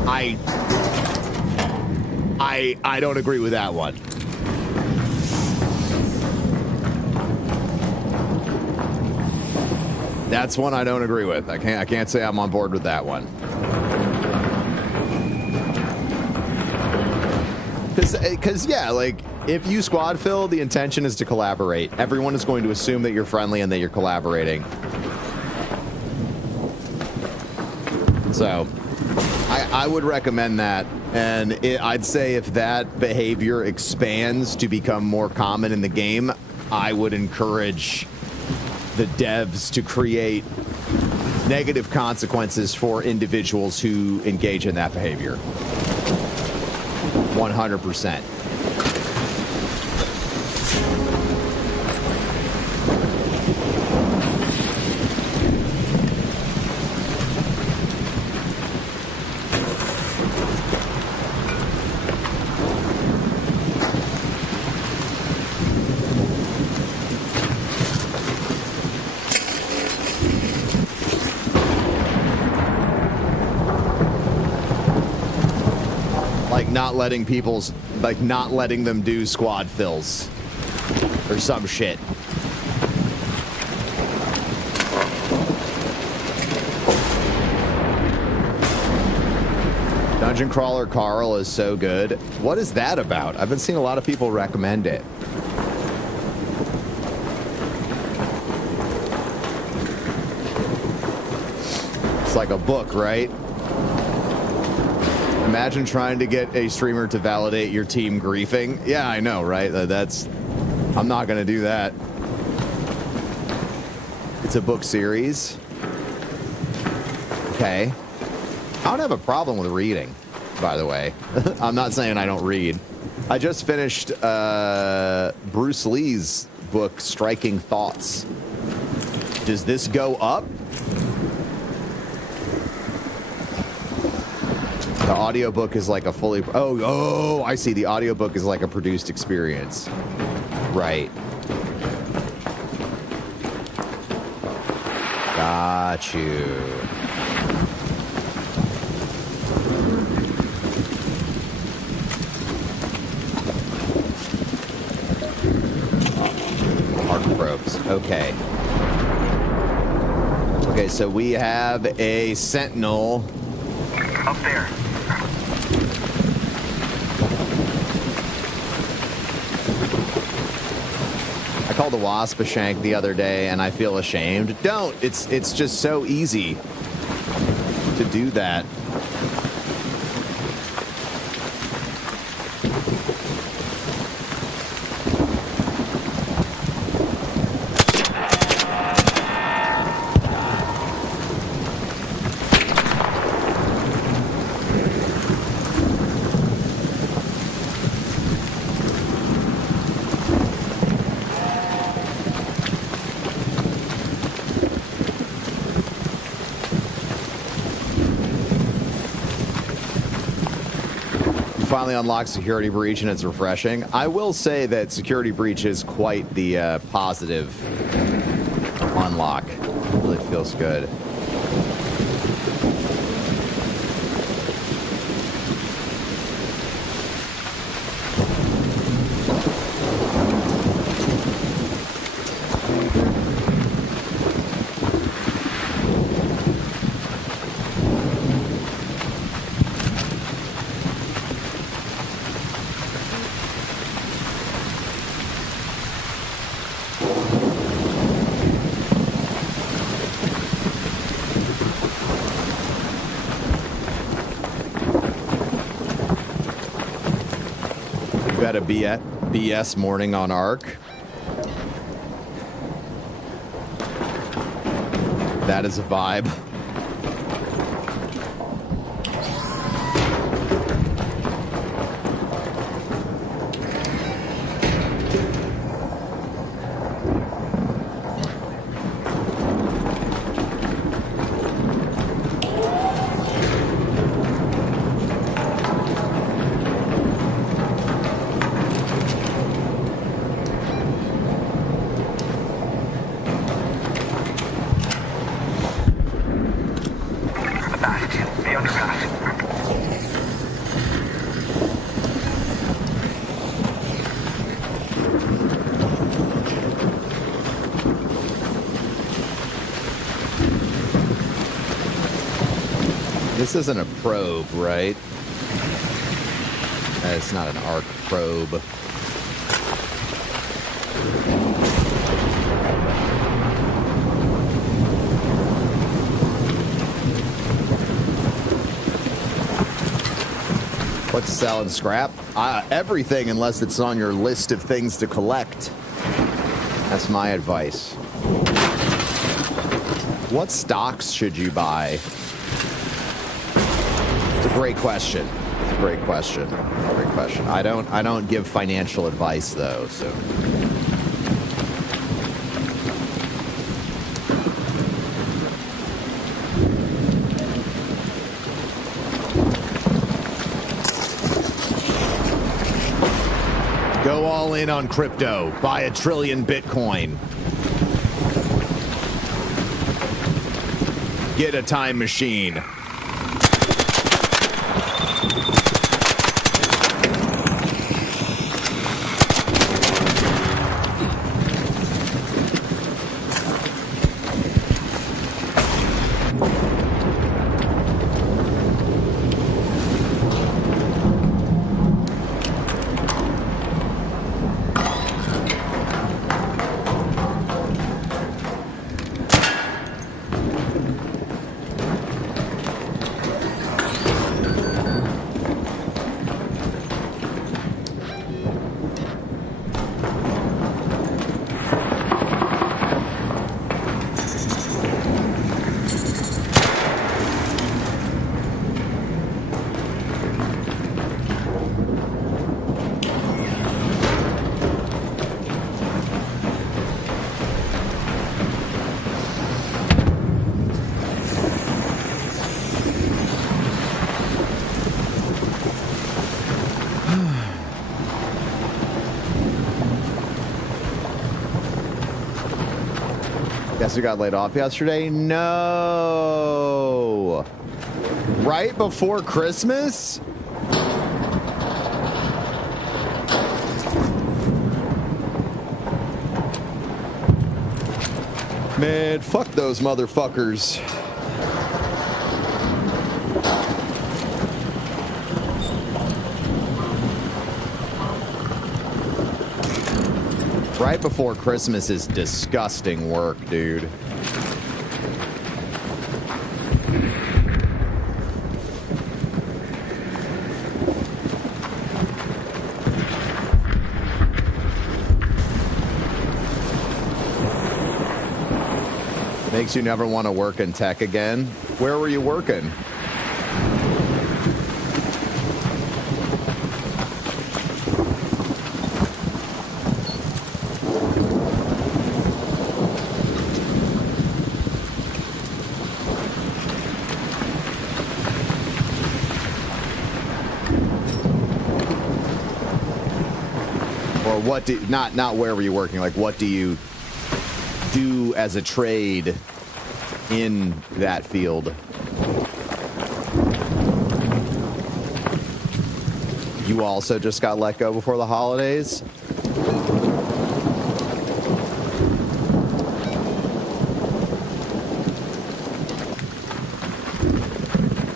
I don't agree with that one. That's one I don't agree with. I can't say I'm on board with that one. Because yeah, like, if you squad fill, the intention is to collaborate. Everyone is going to assume that you're friendly and that you're collaborating. So, I would recommend that. And I'd say if that behavior expands to become more common in the game, I would encourage the devs to create negative consequences for individuals who engage in that behavior. 100%. Not letting them do squad fills or some shit. Dungeon Crawler Carl is so good. What is that about? I've been seeing a lot of people recommend it. It's like a book, right? Imagine trying to get a streamer to validate your team griefing. Yeah, I know, right? I'm not going to do that. It's a book series. Okay. I don't have a problem with reading, by the way. I'm not saying I don't read. I just finished Bruce Lee's book, Striking Thoughts. Does this go up? The audiobook is like a fully... Oh, I see. The audiobook is like a produced experience. Right. Got you. Arc probes. Okay. Okay, so we have a sentinel. Up there. I called a wasp a shank the other day, and I feel ashamed. Don't. It's just so easy to do that. Finally unlocked Security Breach, and it's refreshing. I will say that Security Breach is quite the positive unlock. It really feels good. Had a BS morning on Arc. That is a vibe. This isn't a probe, right? It's not an arc probe. What to sell and scrap? Everything, unless it's on your list of things to collect. That's my advice. What stocks should you buy? It's a great question. It's a great question. Great question. I don't give financial advice though, so. Go all in on crypto. Buy 1 trillion Bitcoin. Get a time machine. Guess who got laid off yesterday? No. Right before Christmas? Man, fuck those motherfuckers. Right before Christmas is disgusting work, dude. Makes you never want to work in tech again. Where were you working? Or what do not where were you working? Like what do you do as a trade in that field? You also just got let go before the holidays?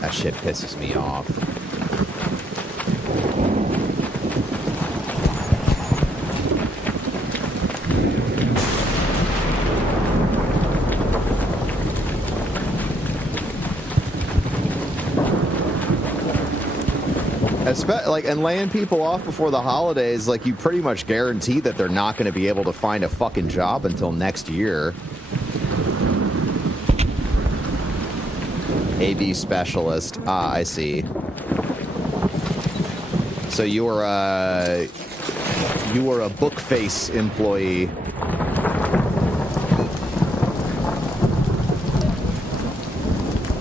That shit pisses me off. Like, and laying people off before the holidays, like, you pretty much guarantee that they're not going to be able to find a fucking job until next year. AV specialist. Ah, I see. So you were a Bookface employee.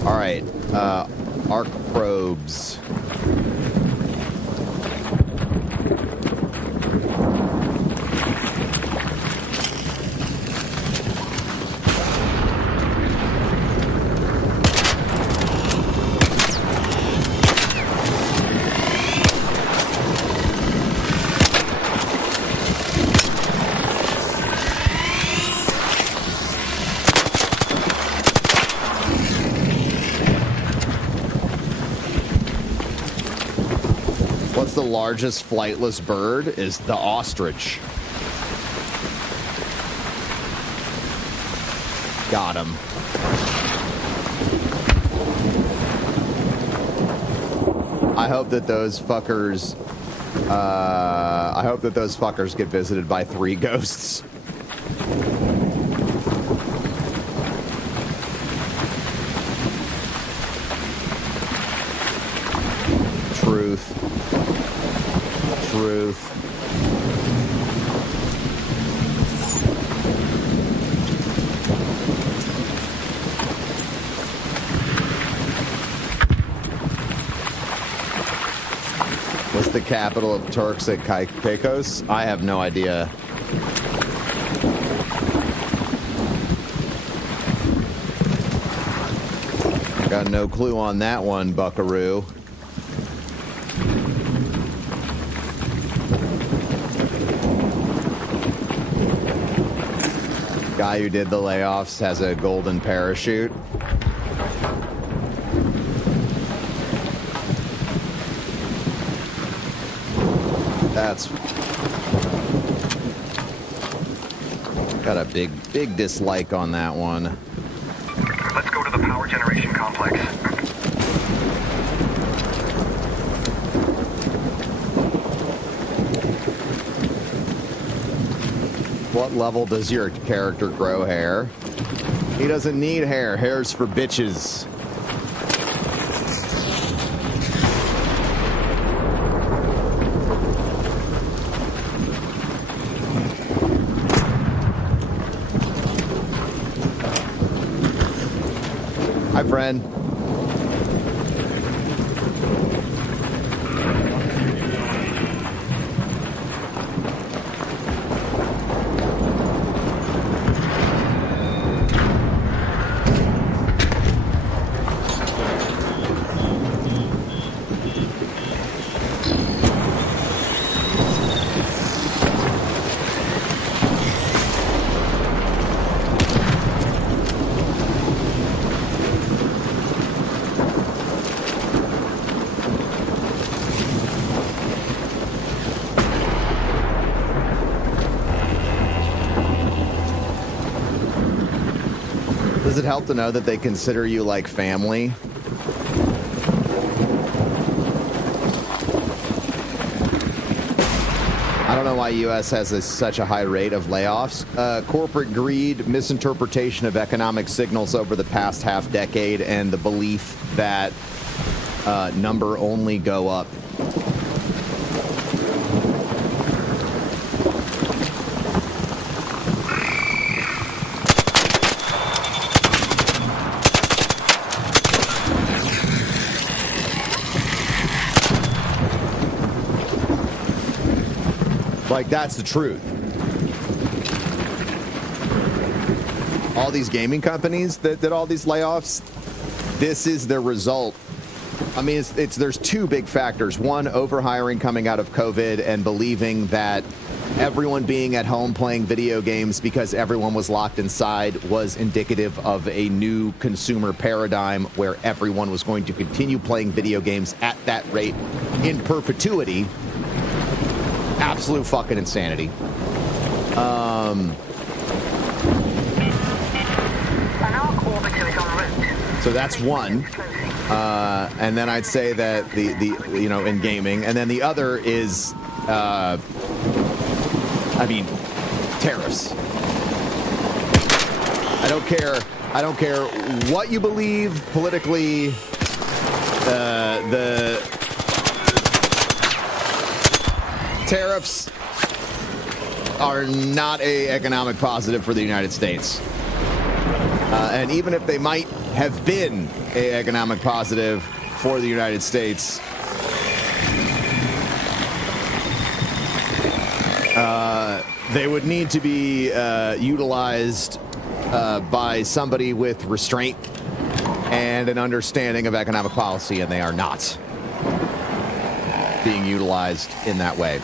All right. Arc probes. The largest flightless bird is the ostrich. Got him. I hope that those fuckers get visited by 3 ghosts. Truth. What's the capital of Turks at Caicos? I have no idea. Got no clue on that one, buckaroo. Guy who did the layoffs has a golden parachute. That's got a big dislike on that one. Let's go to the power generation complex. What level does your character grow hair? He doesn't need hair. Hair's for bitches. Hi, friend. Does it help to know that they consider you like family? I don't know why U.S. has such a high rate of layoffs. Corporate greed, misinterpretation of economic signals over the past half decade, and the belief that number only go up. Like, that's the truth. All these gaming companies that did all these layoffs, this is the result. I mean, there's two big factors. One, overhiring coming out of COVID and believing that everyone being at home playing video games because everyone was locked inside was indicative of a new consumer paradigm where everyone was going to continue playing video games at that rate in perpetuity. Absolute fucking insanity. So that's one. And then I'd say that the you know, in gaming, and then the other is I mean, tariffs. I don't care what you believe politically. The tariffs are not an economic positive for the United States. And even if they might have been an economic positive for the United States, they would need to be utilized by somebody with restraint and an understanding of economic policy, and they are not being utilized in that way.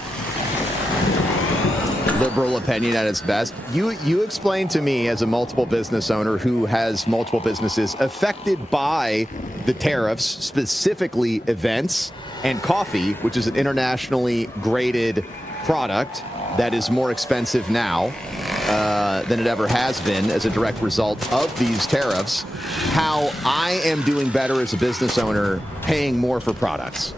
Liberal opinion at its best. You explain to me, as a multiple business owner who has multiple businesses affected by the tariffs, specifically events and coffee, which is an internationally graded product that is more expensive now than it ever has been as a direct result of these tariffs, how I am doing better as a business owner paying more for products.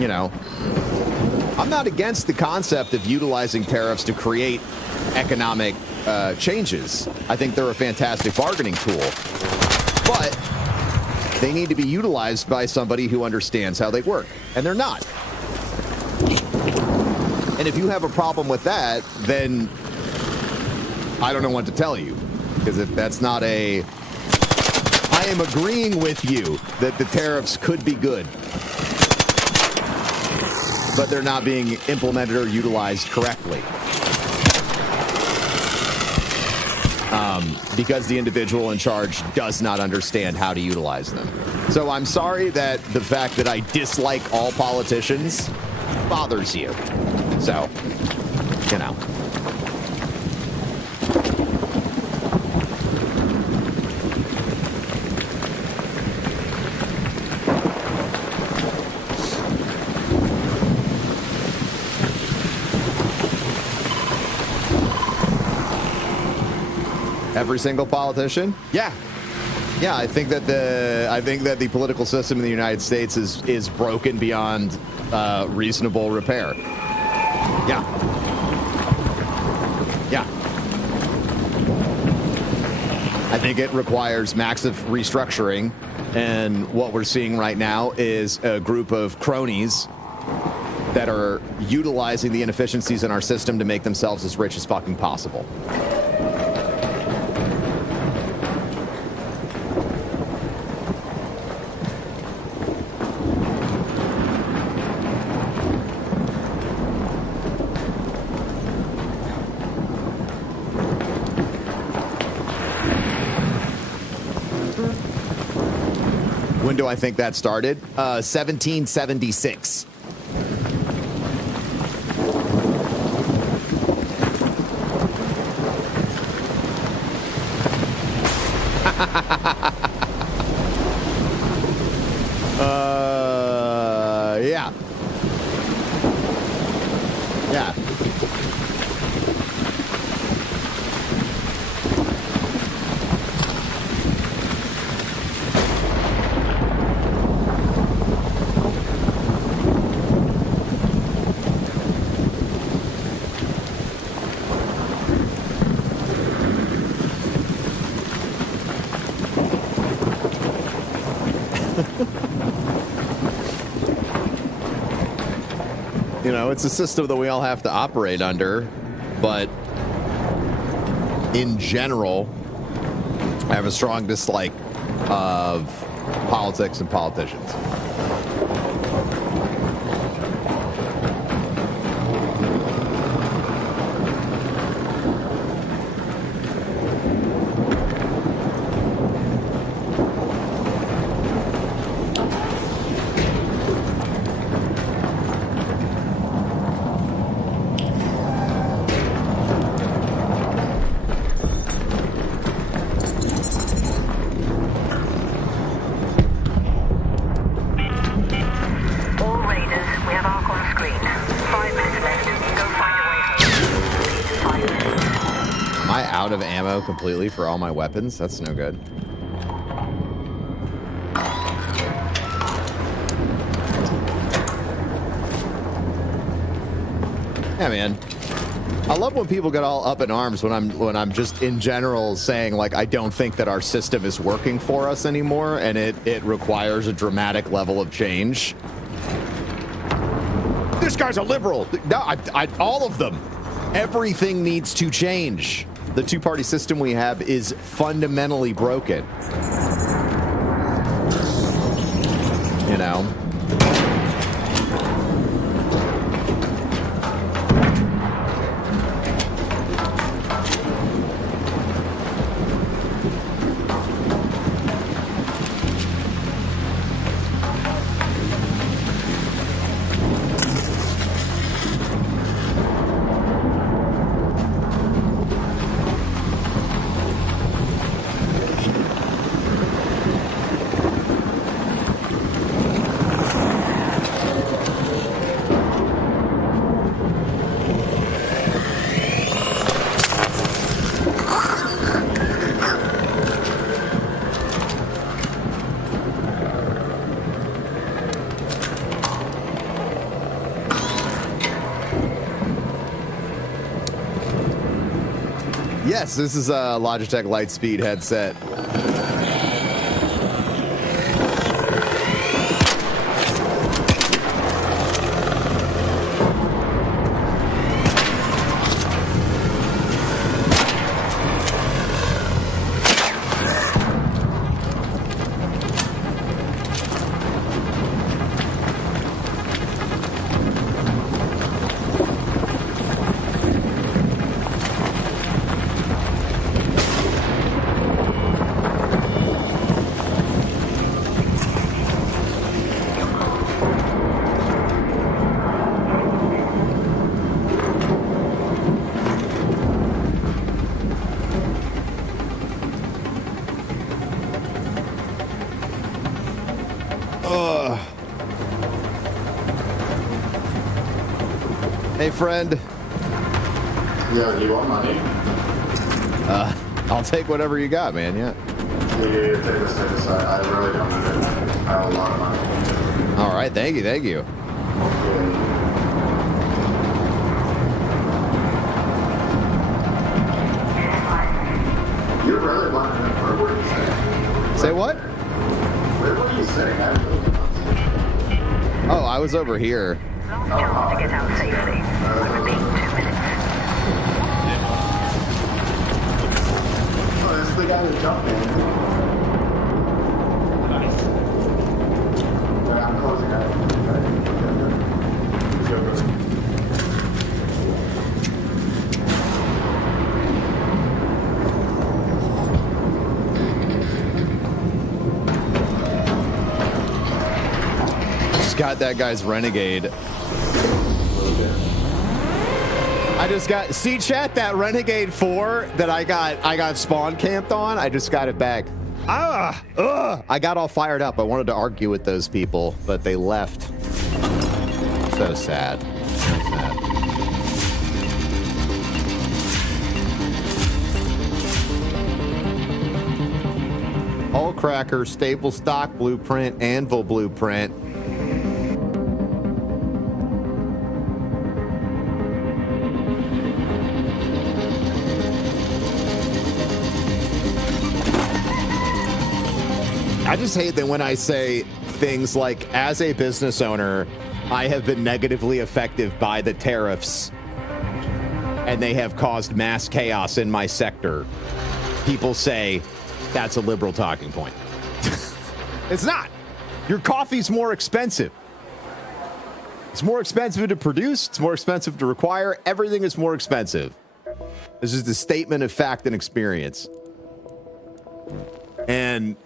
You know, I'm not against the concept of utilizing tariffs to create economic changes. I think they're a fantastic bargaining tool, but they need to be utilized by somebody who understands how they work, and they're not. And if you have a problem with that, then I don't know what to tell you, because that's not a... I am agreeing with you that the tariffs could be good, but they're not being implemented or utilized correctly. Because the individual in charge does not understand how to utilize them. So I'm sorry that the fact that I dislike all politicians bothers you. So, you know. Every single politician? Yeah. Yeah, I think that the political system in the United States is broken beyond reasonable repair. Yeah. Yeah. I think it requires massive restructuring, and what we're seeing right now is a group of cronies that are utilizing the inefficiencies in our system to make themselves as rich as fucking possible. When do I think that started? 1776. Yeah. Yeah. You know, it's a system that we all have to operate under, but in general, I have a strong dislike of politics and politicians. All Raiders, we have Arc on screen. 5 minutes left. Go find a way home. 5 minutes. Am I out of ammo completely for all my weapons? That's no good. Yeah, man. I love when people get all up in arms when I'm just in general saying, like, I don't think that our system is working for us anymore, and it requires a dramatic level of change. This guy's a liberal. No, all of them. Everything needs to change. The two-party system we have is fundamentally broken. You know? Yes, this is a Logitech Lightspeed headset. Hey, friend. Yeah, do you want money? I'll take whatever you got, man. Yeah. Yeah, take this. I really don't need it. I have a lot of money. All right. Thank you. Thank you. You're really blinded. What are you saying? Say what? What are you saying? I really don't see. Oh, I was over here. Last chance to get out safely. I repeat, 2 minutes. Oh, this is the guy who jumped in. Nice. Yeah, I'm closing out. Go, brother. Just got that guy's Renegade. I just got, see chat, that Renegade 4 that I got spawn camped on, I just got it back. I got all fired up. I wanted to argue with those people, but they left. So sad. So sad. Hull cracker, staple stock blueprint, anvil blueprint. I just hate that when I say things like, as a business owner, I have been negatively affected by the tariffs and they have caused mass chaos in my sector. People say that's a liberal talking point. It's not. Your coffee's more expensive. It's more expensive to produce. It's more expensive to require. Everything is more expensive. This is the statement of fact and experience. And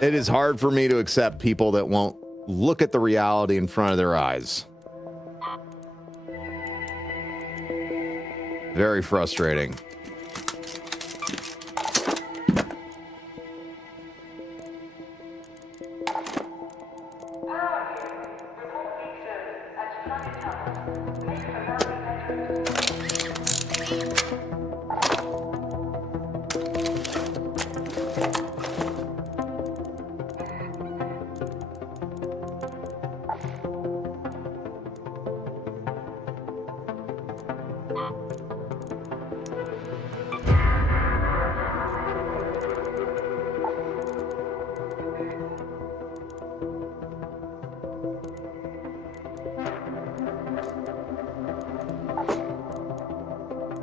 it is hard for me to accept people that won't look at the reality in front of their eyes. Very frustrating.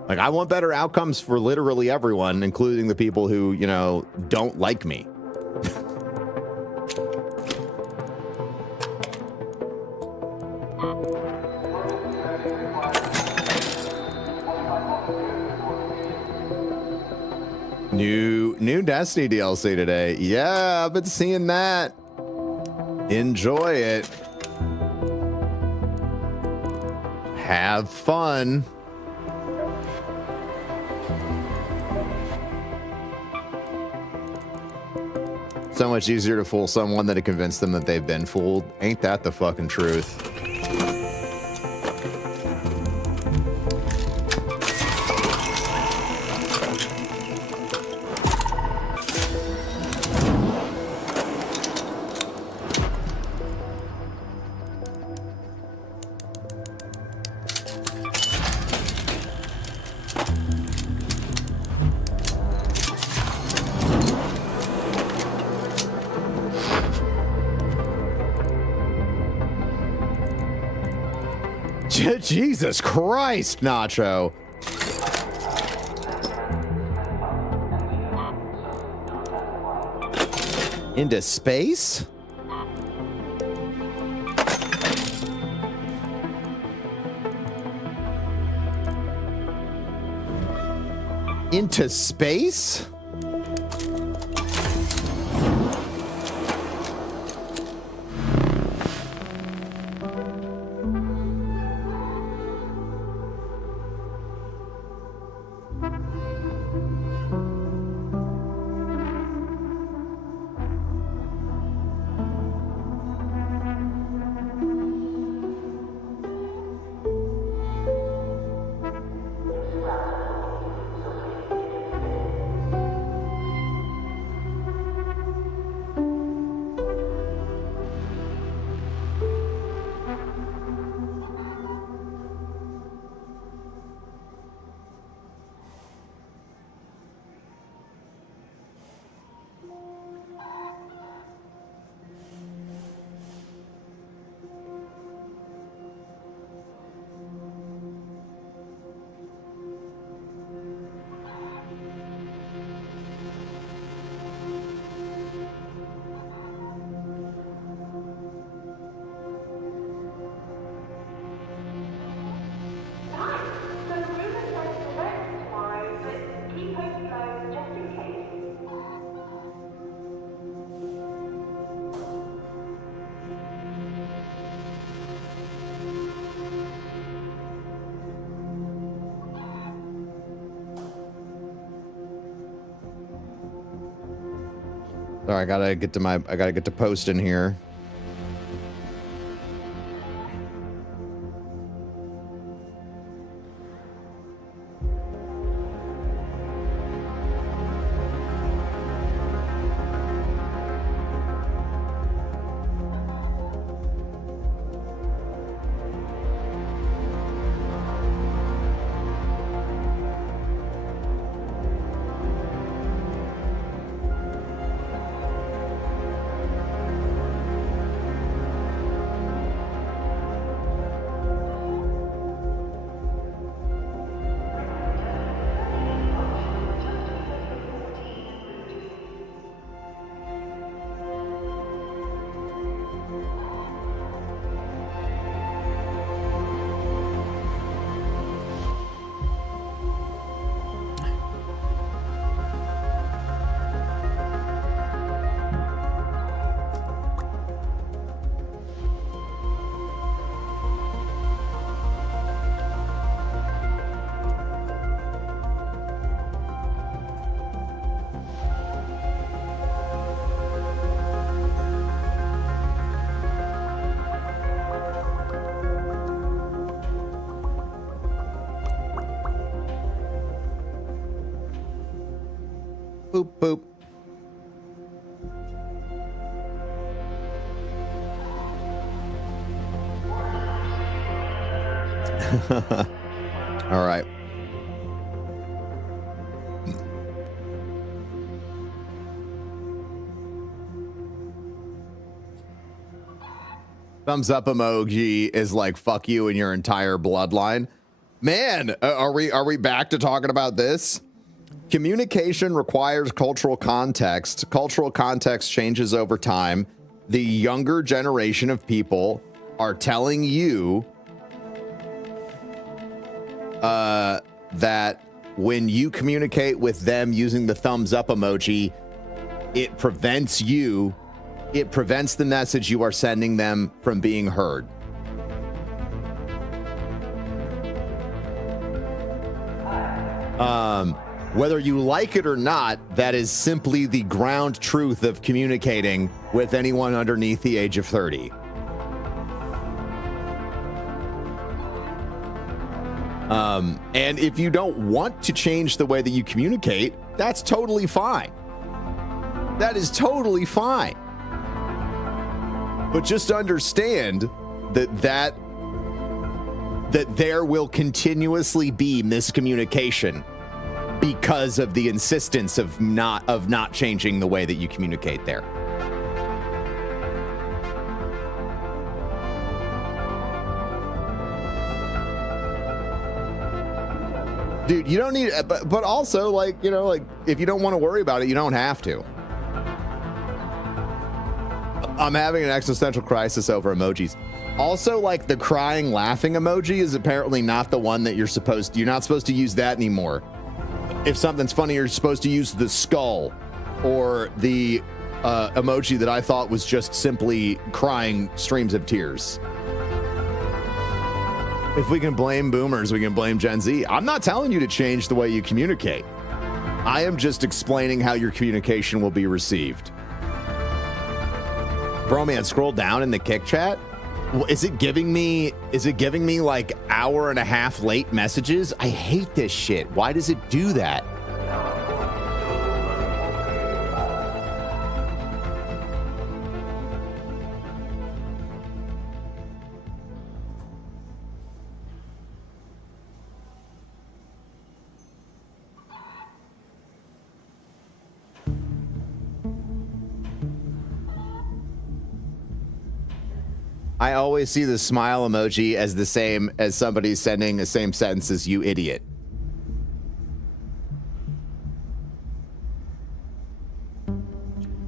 Like, I want better outcomes for literally everyone, including the people who, you know, don't like me. New Destiny DLC today. Yeah, I've been seeing that. Enjoy it. Have fun. So much easier to fool someone than to convince them that they've been fooled. Ain't that the fucking truth? Jesus Christ, Nacho. Into space? Into space? All right, I gotta get to posting here. Boop, boop. All right. Thumbs up emoji is like fuck you and your entire bloodline. Man, are we back to talking about this? Communication requires cultural context. Cultural context changes over time. The younger generation of people are telling you that when you communicate with them using the thumbs up emoji, it prevents the message you are sending them from being heard. Whether you like it or not, that is simply the ground truth of communicating with anyone underneath the age of 30. And if you don't want to change the way that you communicate, that's totally fine. That is totally fine. But just understand that there will continuously be miscommunication because of the insistence of not changing the way that you communicate there. Dude, you don't need, but also, like, you know, like, if you don't want to worry about it, you don't have to. I'm having an existential crisis over emojis. Also, like, the crying, laughing emoji is apparently not the one that you're not supposed to use that anymore. If something's funny, you're supposed to use the skull or the emoji that I thought was just simply crying streams of tears. If we can blame boomers, we can blame Gen Z. I'm not telling you to change the way you communicate. I am just explaining how your communication will be received. Bro, man, scroll down in the Kick chat. Is it giving me like hour and a half late messages? I hate this shit. Why does it do that? I always see the smile emoji as the same as somebody sending the same sentence as you idiot.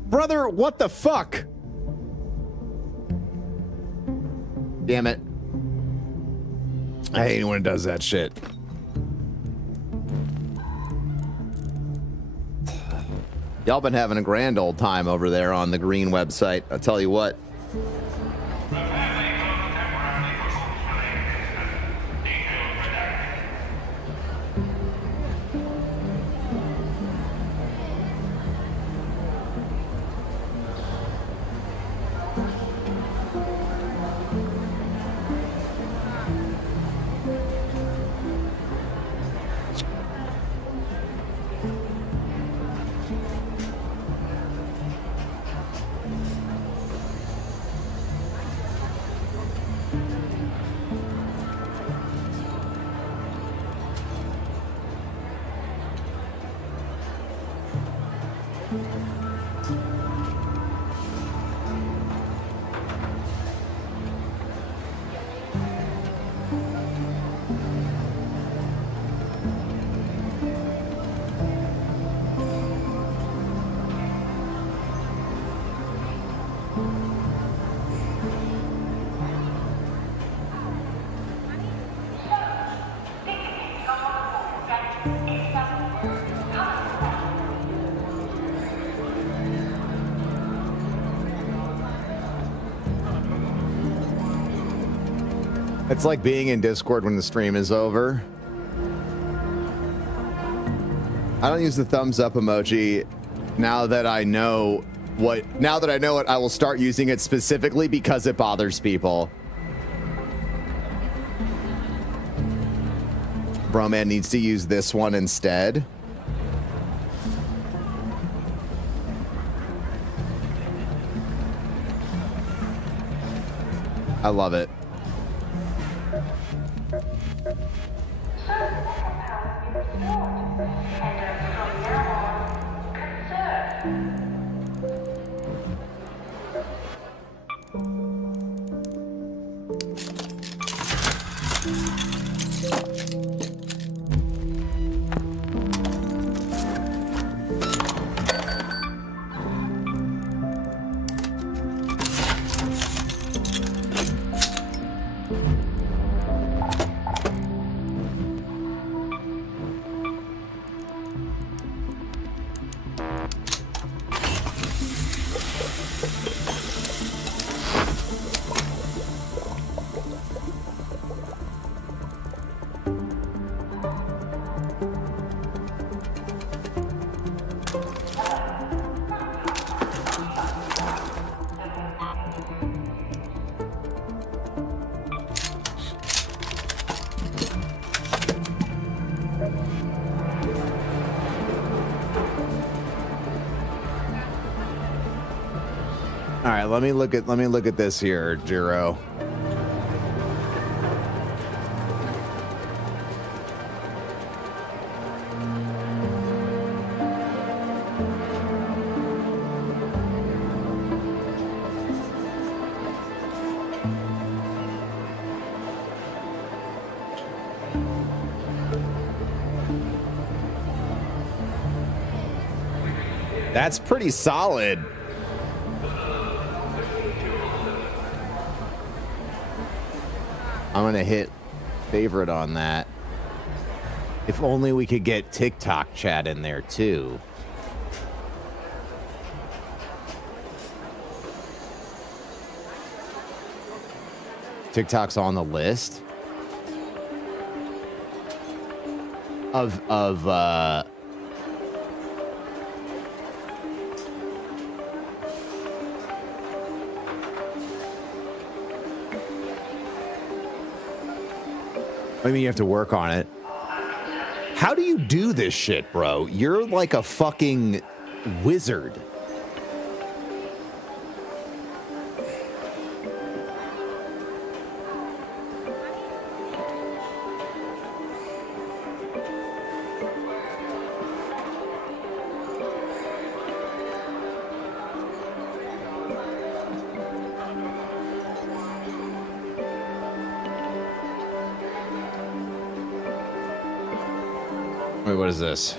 Brother, what the fuck? Damn it. I hate when it does that shit. Y'all been having a grand old time over there on the Green website. I'll tell you what. It's like being in Discord when the stream is over. I don't use the thumbs up emoji now that I know what I will start using it specifically because it bothers people. Broman needs to use this one instead. I love it. All right, let me look at this here, Jiro. That's pretty solid. I'm gonna hit favorite on that. If only we could get TikTok chat in there too. TikTok's on the list of I mean, you have to work on it. How do you do this shit, bro? You're like a fucking wizard. Wait, what is this?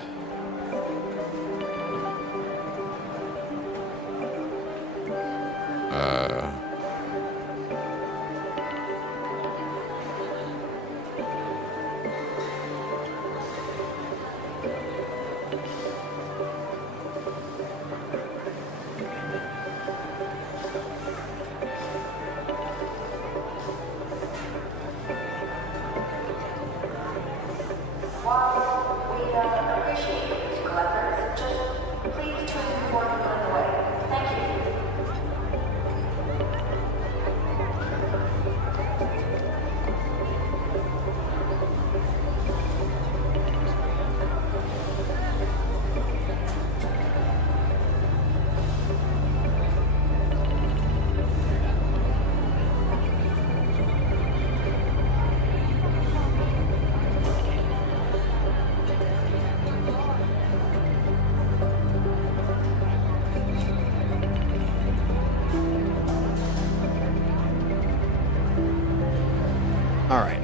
All right.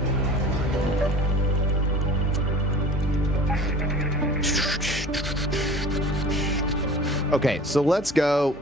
Okay, so let's go.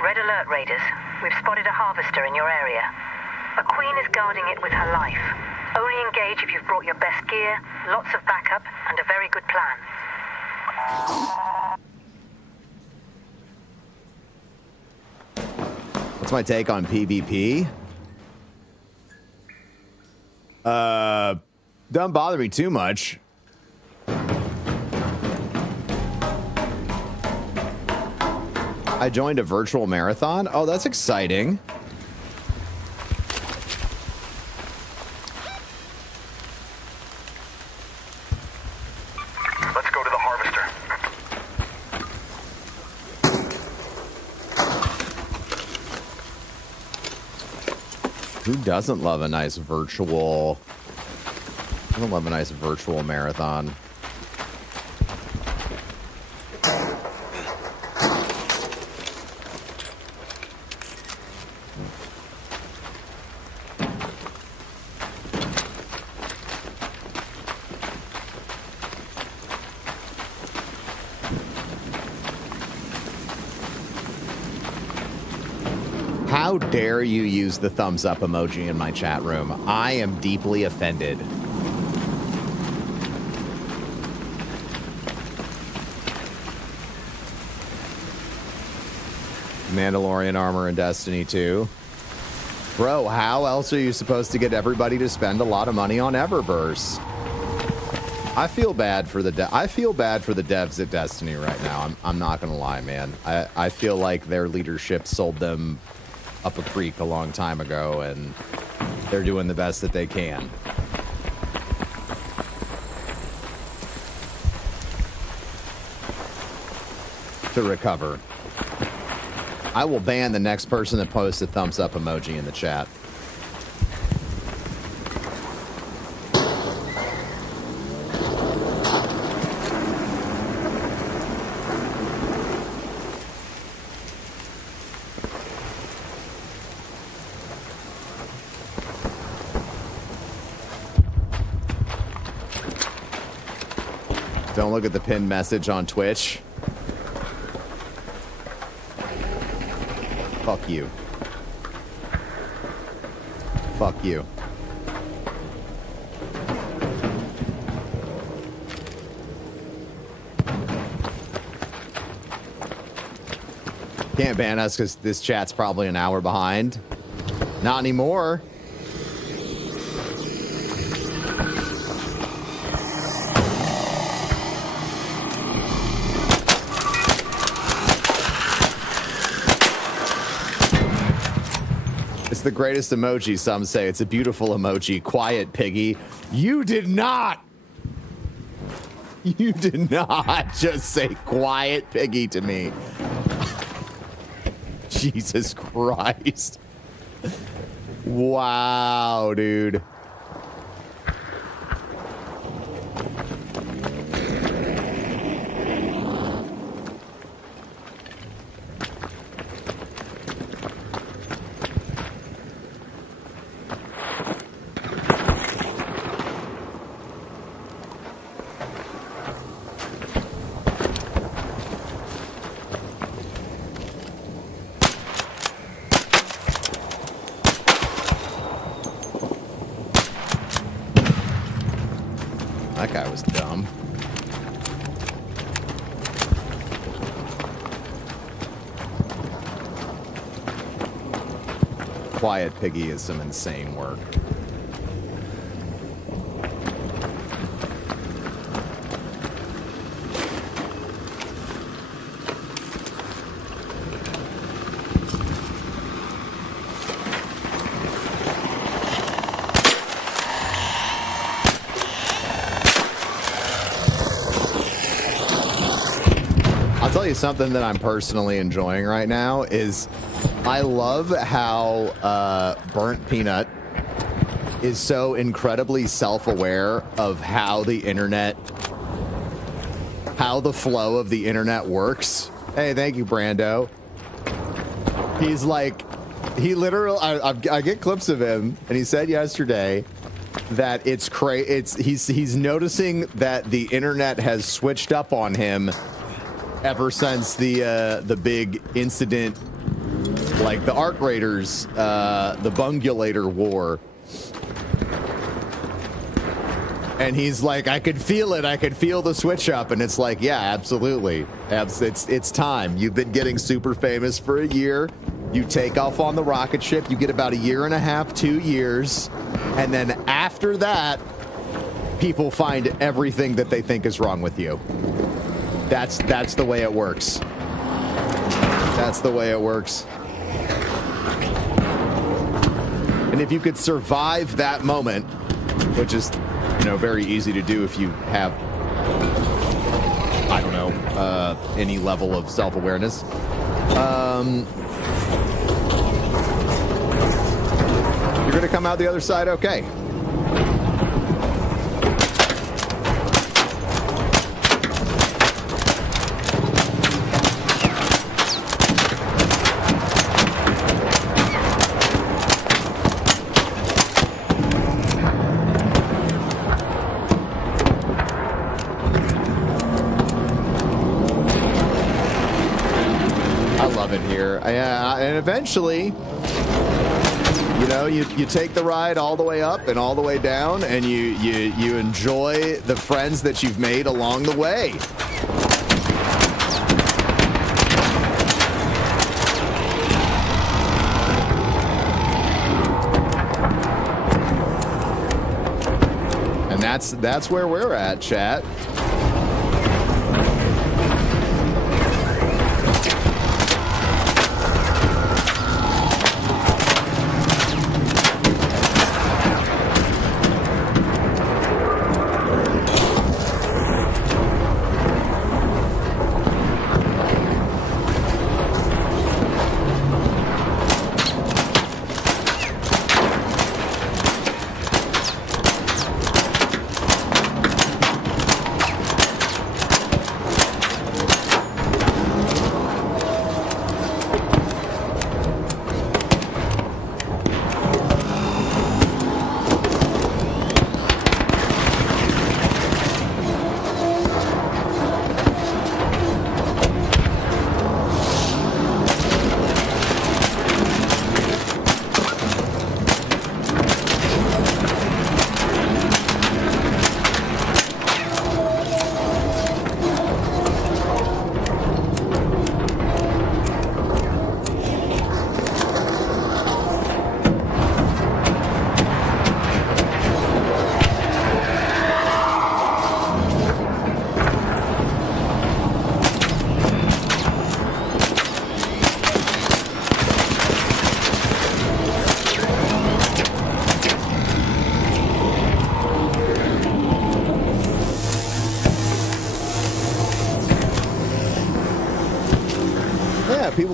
Red alert, Raiders. We've spotted a harvester in your area. A queen is guarding it with her life. Only engage if you've brought your best gear, lots of backup, and a very good plan. What's my take on PvP? Don't bother me too much. I joined a virtual marathon. Oh, that's exciting. Let's go to the harvester. Who doesn't love a nice virtual? I don't love a nice virtual marathon. How dare you use the thumbs up emoji in my chat room? I am deeply offended. Mandalorian armor in Destiny 2. Bro, how else are you supposed to get everybody to spend a lot of money on Eververse? I feel bad for the devs at Destiny right now. I'm not gonna lie, man. I feel like their leadership sold them up a creek a long time ago, and they're doing the best that they can. To recover. I will ban the next person that posts a thumbs up emoji in the chat. Don't look at the pinned message on Twitch. Fuck you. Fuck you. Can't ban us because this chat's probably an hour behind. Not anymore. It's the greatest emoji, some say. It's a beautiful emoji. Quiet, piggy. You did not. You did not just say quiet, piggy to me. Jesus Christ. Wow, dude. That guy was dumb. Quiet Piggy is some insane work. I'll tell you something that I'm personally enjoying right now is I love how Burnt Peanut is so incredibly self-aware of how the flow of the internet works. Hey, thank you, Brando. He's like, he literally, I get clips of him, and he said yesterday that it's he's noticing that the internet has switched up on him ever since the big incident, like the Arc Raiders, the Bungulator War. And he's like, I could feel it. I could feel the switch up. And it's like, yeah, absolutely. It's time. You've been getting super famous for a year. You take off on the rocket ship. You get about 1.5 years, 2 years. And then after that, people find everything that they think is wrong with you. That's the way it works. That's the way it works. And if you could survive that moment, which is, you know, very easy to do if you have, I don't know, any level of self-awareness. You're gonna come out the other side okay. And eventually, you know, you take the ride all the way up and all the way down, and you enjoy the friends that you've made along the way. And that's where we're at, chat.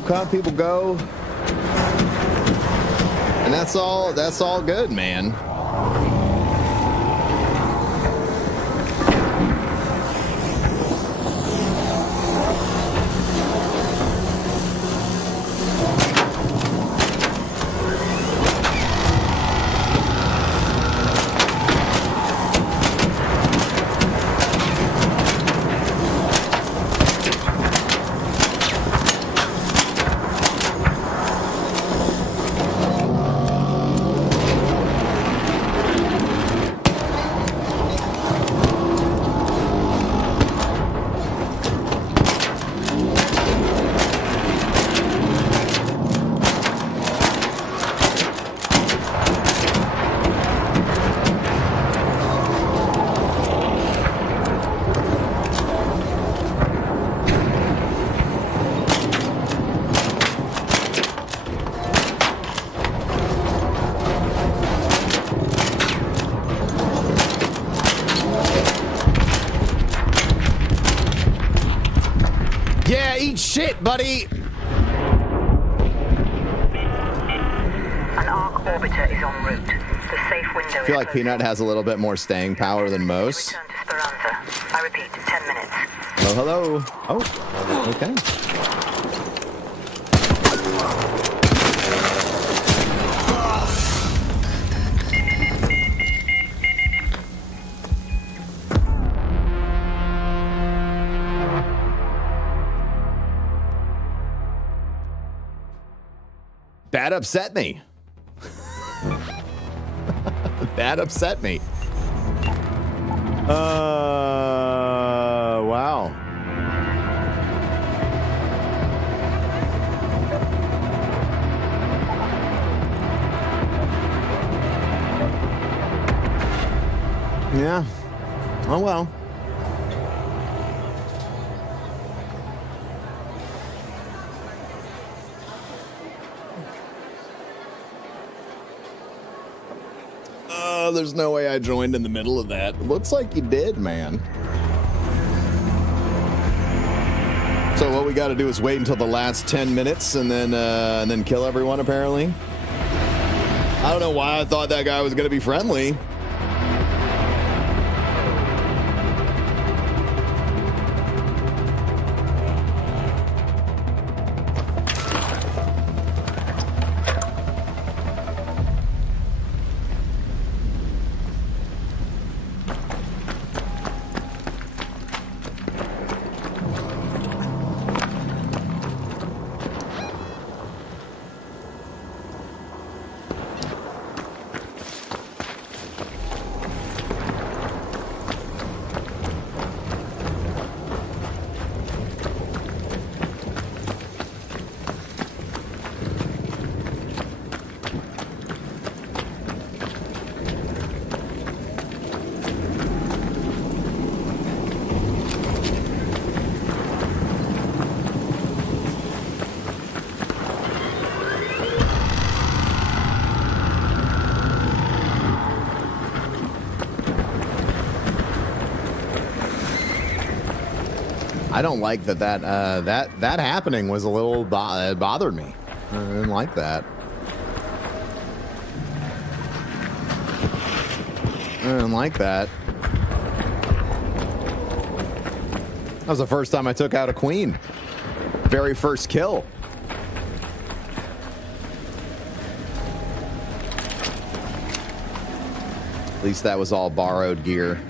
come, people go. And that's all good, man. Yeah, eat shit, buddy. An arc orbiter is en route. The safe window I feel like Peanut has a little bit more staying power than most. Return to Speranza. I repeat, 10 minutes. Hello, hello. Oh, okay. That upset me. That upset me. Wow. Yeah. Oh well. There's no way I joined in the middle of that. Looks like you did, man. So what we got to do is wait until the last 10 minutes and then kill everyone, apparently. I don't know why I thought that guy was going to be friendly. I don't like that happening was a little it bothered me. I didn't like that. I didn't like that. That was the first time I took out a queen. Very first kill. At least that was all borrowed gear.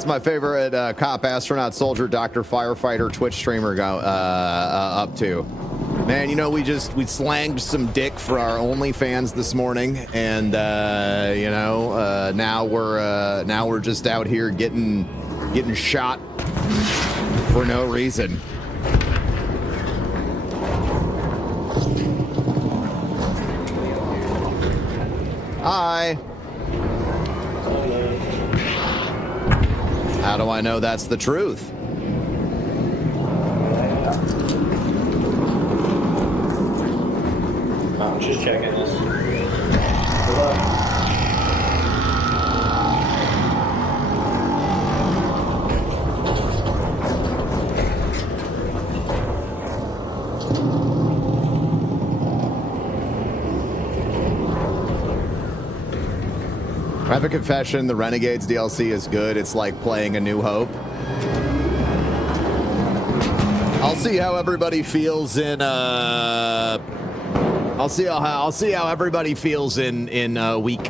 What's my favorite cop, astronaut, soldier, doctor, firefighter, Twitch streamer up to? Man, you know, we slanged some dick for our OnlyFans this morning, and you know, now we're just out here getting shot for no reason. Hi. How do I know that's the truth? I'm just checking this. Good luck. I have a confession. The Renegades DLC is good. It's like playing A New Hope. I'll see how everybody feels in I'll see how everybody feels in a week.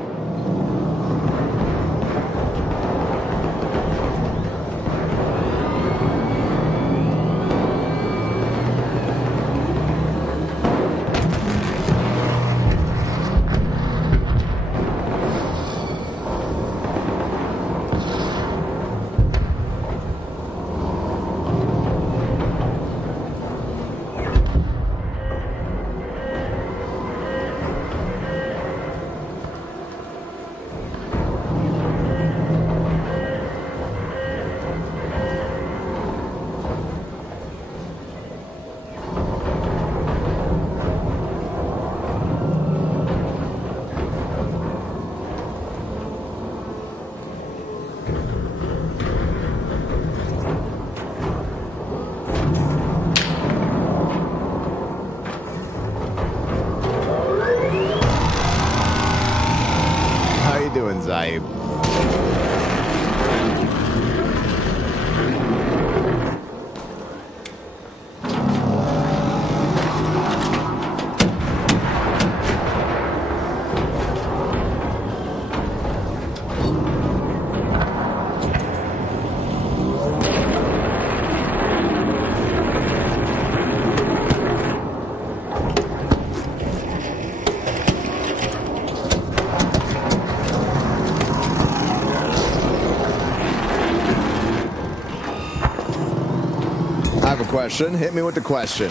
Question. Hit me with the question.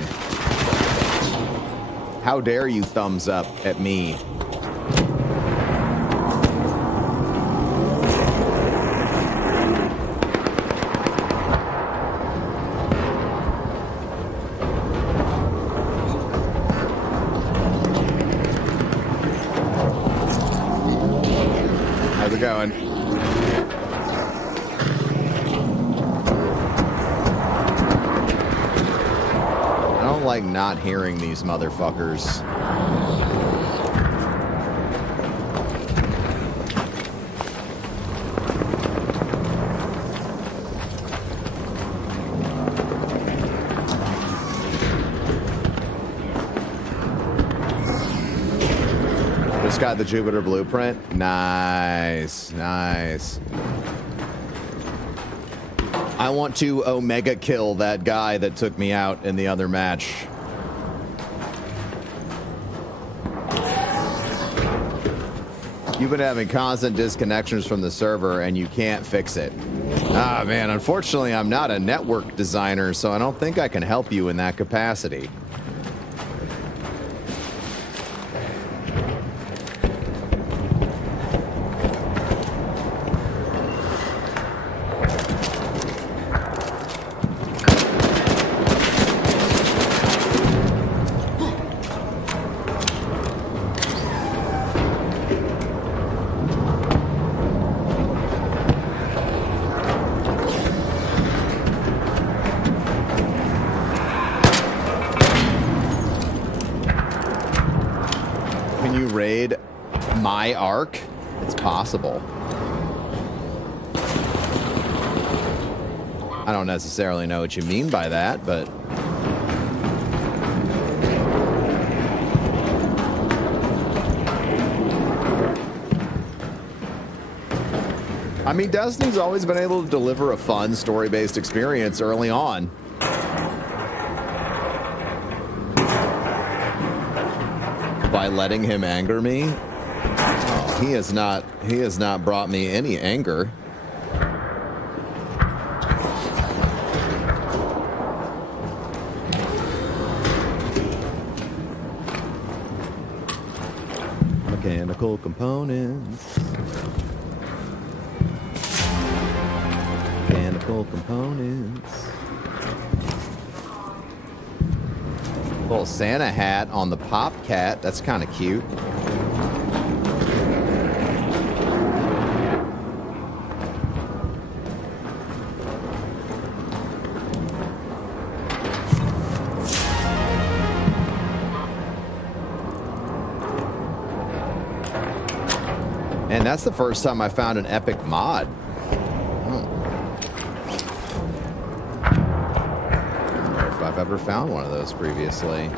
How dare you thumbs up at me? How's it going? Like not hearing these motherfuckers. Just got the Jupiter blueprint. Nice, nice. I want to Omega kill that guy that took me out in the other match. You've been having constant disconnections from the server and you can't fix it. Ah, man, unfortunately, I'm not a network designer, so I don't think I can help you in that capacity. It's possible. I don't necessarily know what you mean by that, but I mean, Destiny's always been able to deliver a fun story-based experience early on. By letting him anger me. Oh, he has not brought me any anger. Mechanical components. Mechanical components. Little Santa hat on the Pop Cat. That's kind of cute. And that's the first time I found an epic mod. I've ever found one of those previously.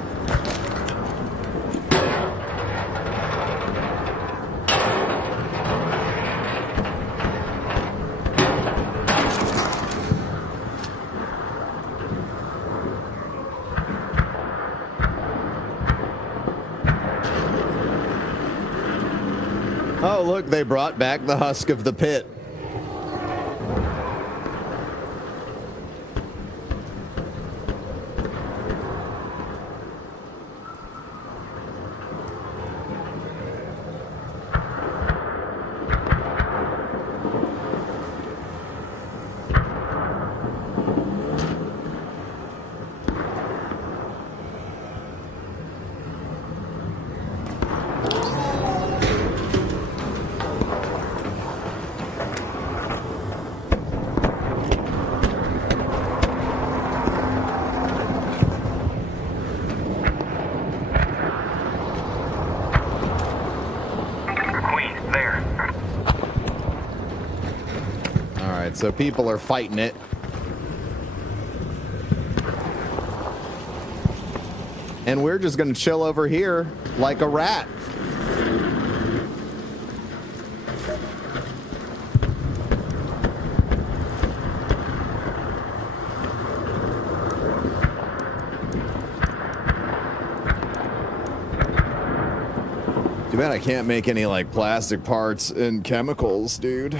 Oh, look, they brought back the husk of the pit. So people are fighting it. And we're just going to chill over here like a rat. Too bad I can't make any like plastic parts and chemicals, dude.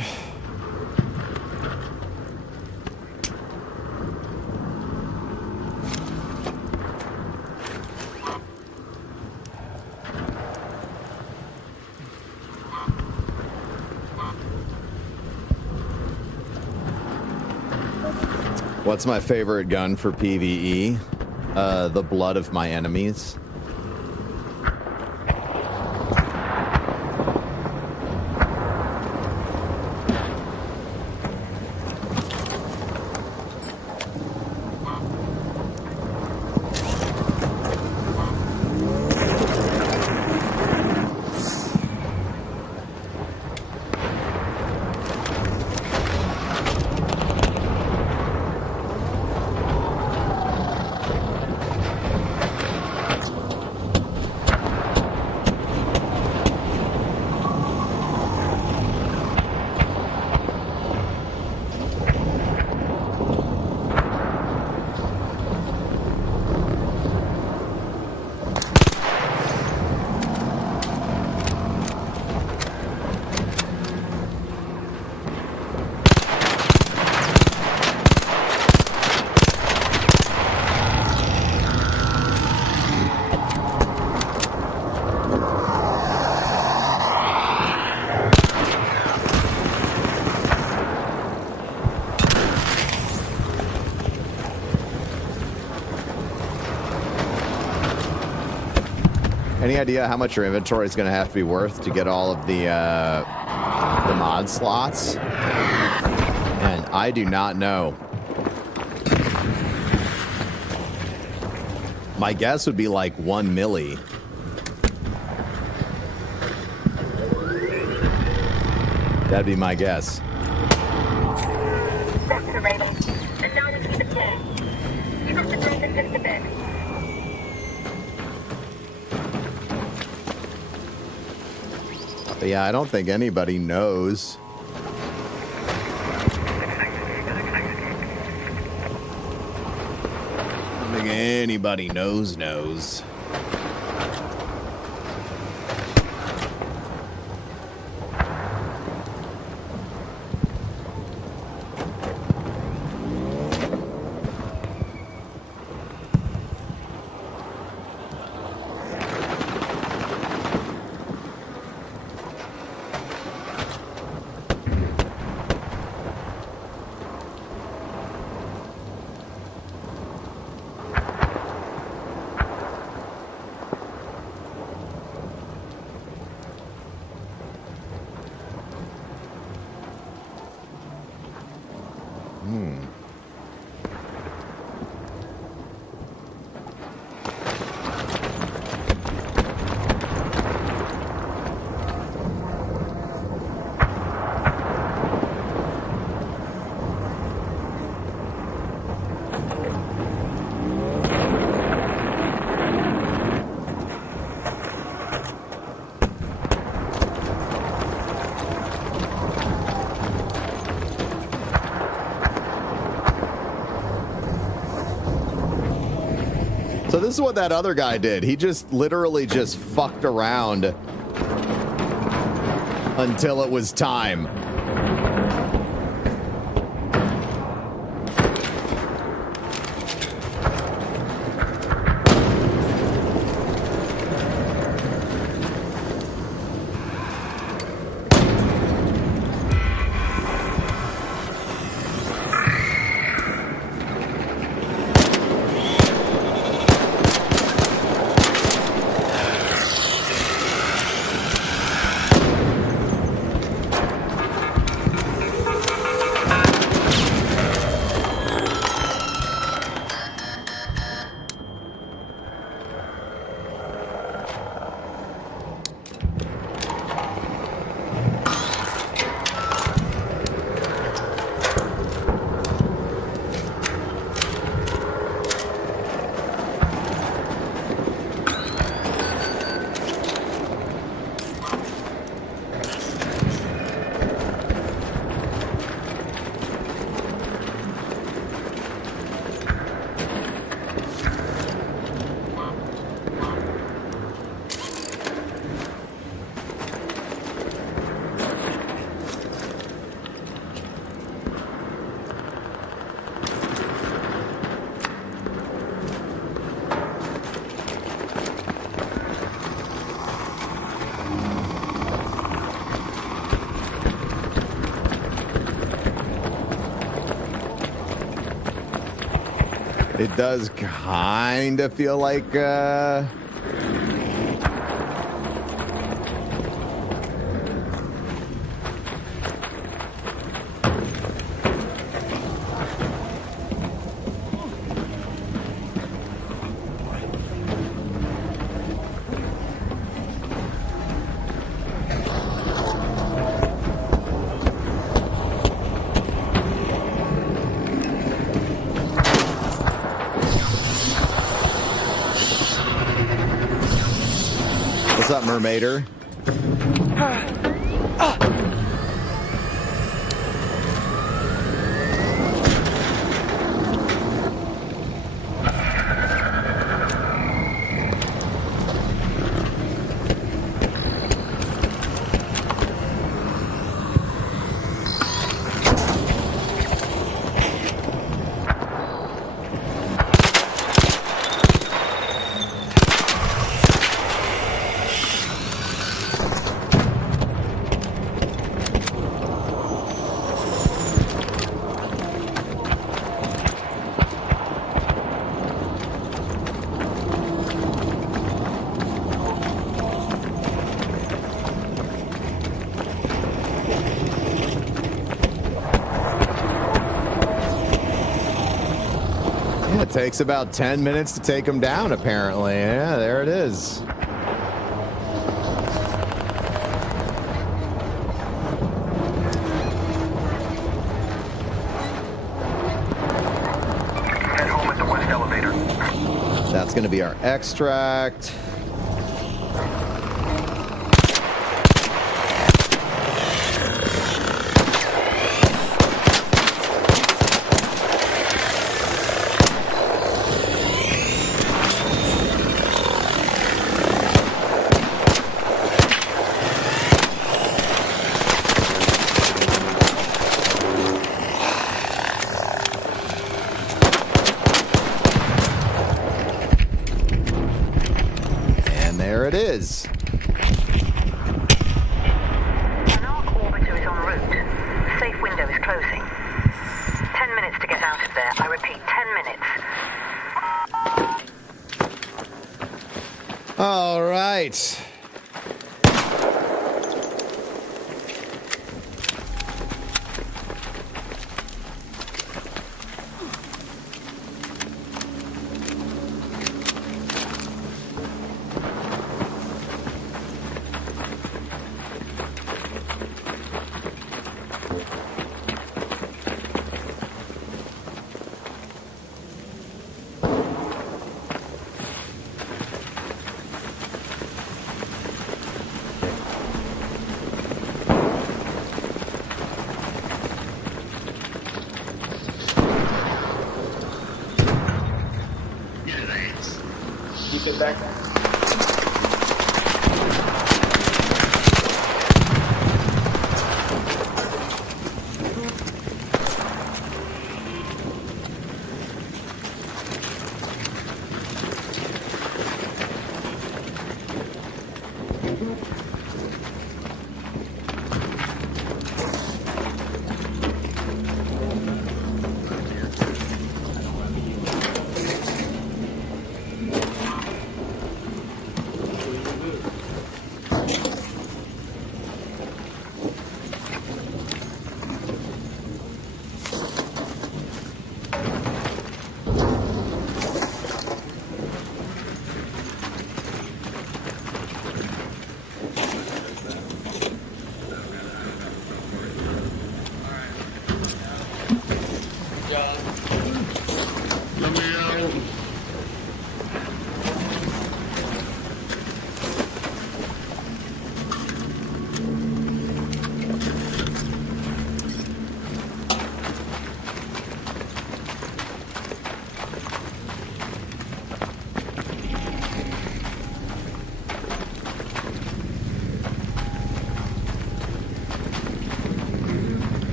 What's my favorite gun for PvE? The blood of my enemies. Any idea how much your inventory is going to have to be worth to get all of the mod slots? And I do not know. My guess would be like 1 milli. That'd be my guess. Back to the RAIDIN. And now we keep it low. You have to drop it just a bit. But yeah, I don't think anybody knows anybody knows. So this is what that other guy did. He just literally just fucked around until it was time. It does kind of feel like, what's up, Mermaider? It takes about 10 minutes to take them down, apparently. Yeah, there it is. Head home at the west elevator. That's going to be our extract. there it is. An arc orbiter is en route. The safe window is closing. 10 minutes to get out of there. I repeat, 10 minutes. All right. Keep it back.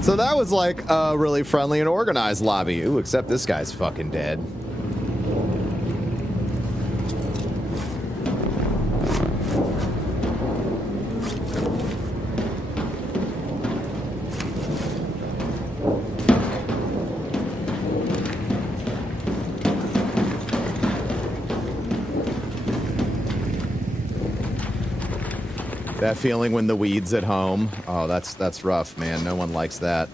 So that was like a really friendly and organized lobby. Ooh, except this guy's fucking dead. That feeling when the weed's at home. Oh, that's rough, man. No one likes that.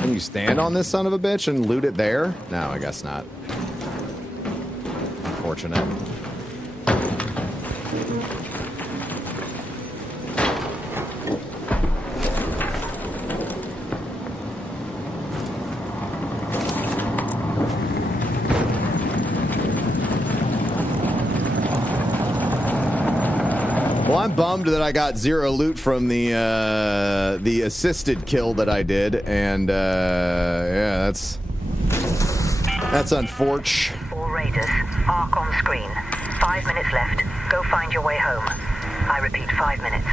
Can you stand on this son of a bitch and loot it there? No, I guess not. Unfortunate. I'm bummed that I got 0 loot from the assisted kill that I did, and yeah, that's unfortunate. All Raiders, arc on screen. 5 minutes left. Go find your way home. I repeat, 5 minutes.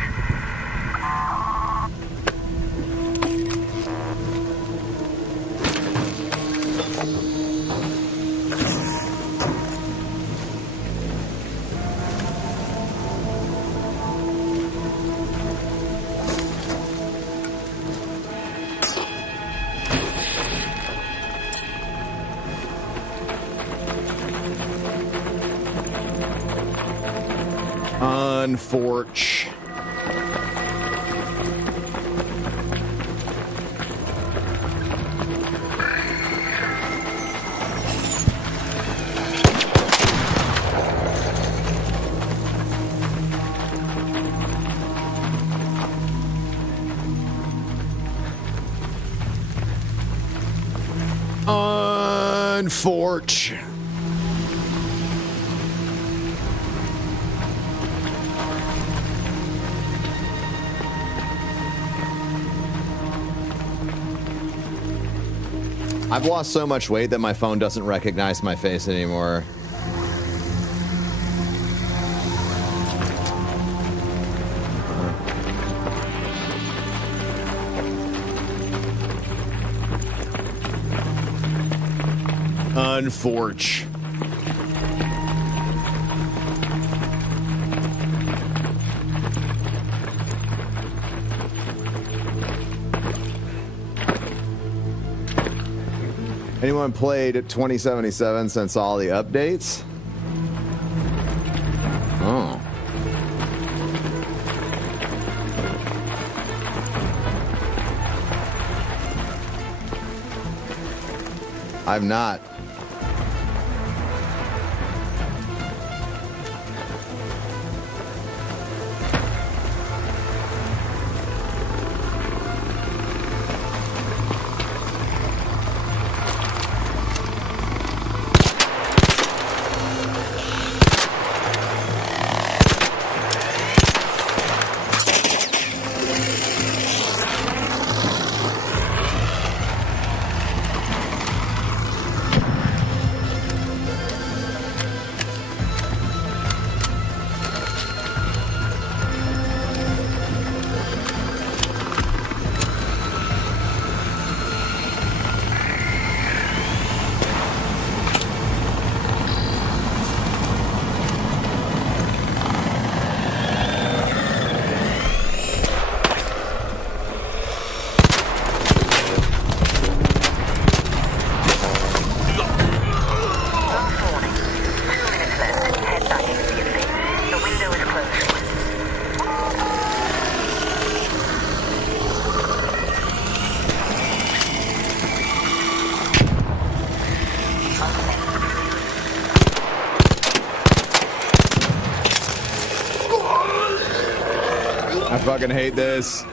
Unfortunate. Unfortunate. I've lost so much weight that my phone doesn't recognize my face anymore. Unfortunate. Anyone played 2077 since all the updates? Oh. I've not. I fucking hate this.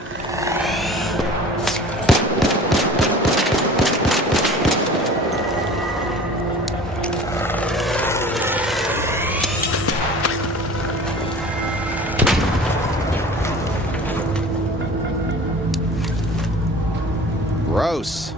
Gross.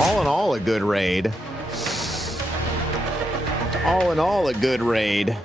All in all, a good raid. All in all, a good raid.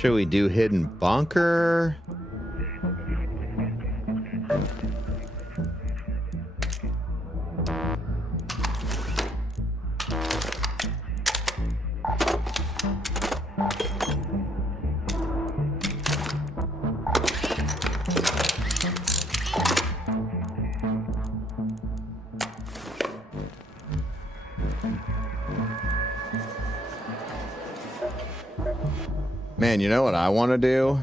Should we do hidden bunker? Man, you know what I want to do?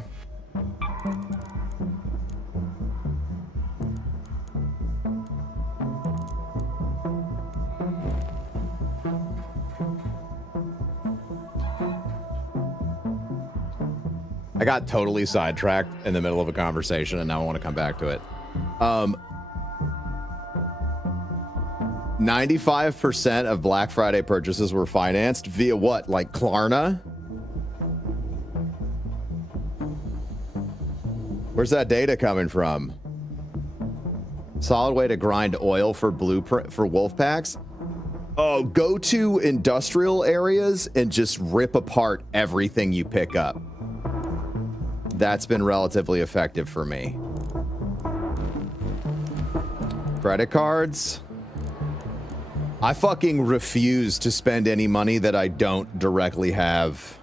I got totally sidetracked in the middle of a conversation and now I want to come back to it. 95% of Black Friday purchases were financed via what? Like Klarna? Where's that data coming from? Solid way to grind oil for blueprint for wolf packs. Oh, go to industrial areas and just rip apart everything you pick up. That's been relatively effective for me. Credit cards. I fucking refuse to spend any money that I don't directly have.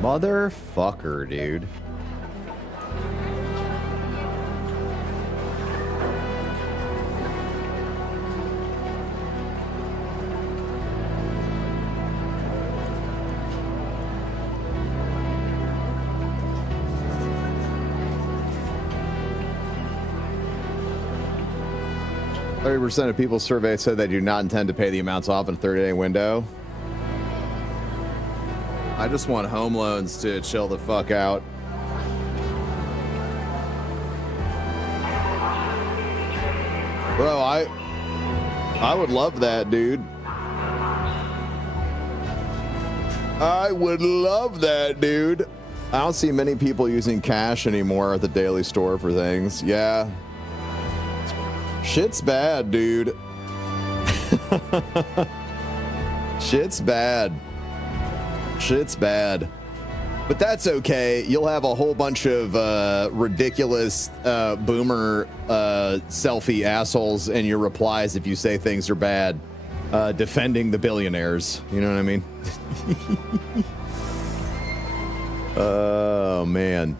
Motherfucker, dude. 30% of people surveyed said they do not intend to pay the amounts off in a 30-day window. I just want home loans to chill the fuck out. Bro, I would love that, dude. I would love that, dude. I don't see many people using cash anymore at the daily store for things. Yeah. Shit's bad, dude. Shit's bad. Shit's bad. But that's okay. You'll have a whole bunch of ridiculous boomer selfie assholes in your replies if you say things are bad, defending the billionaires. You know what I mean? Oh, man.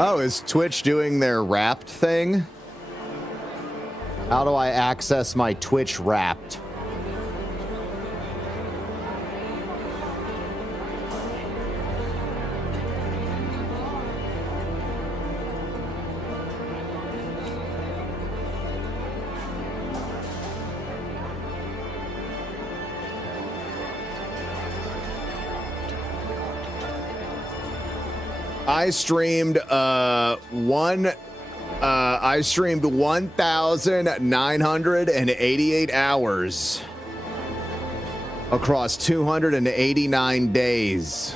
Oh, is Twitch doing their Wrapped thing? How do I access my Twitch Wrapped? I streamed 1,988 hours across 289 days.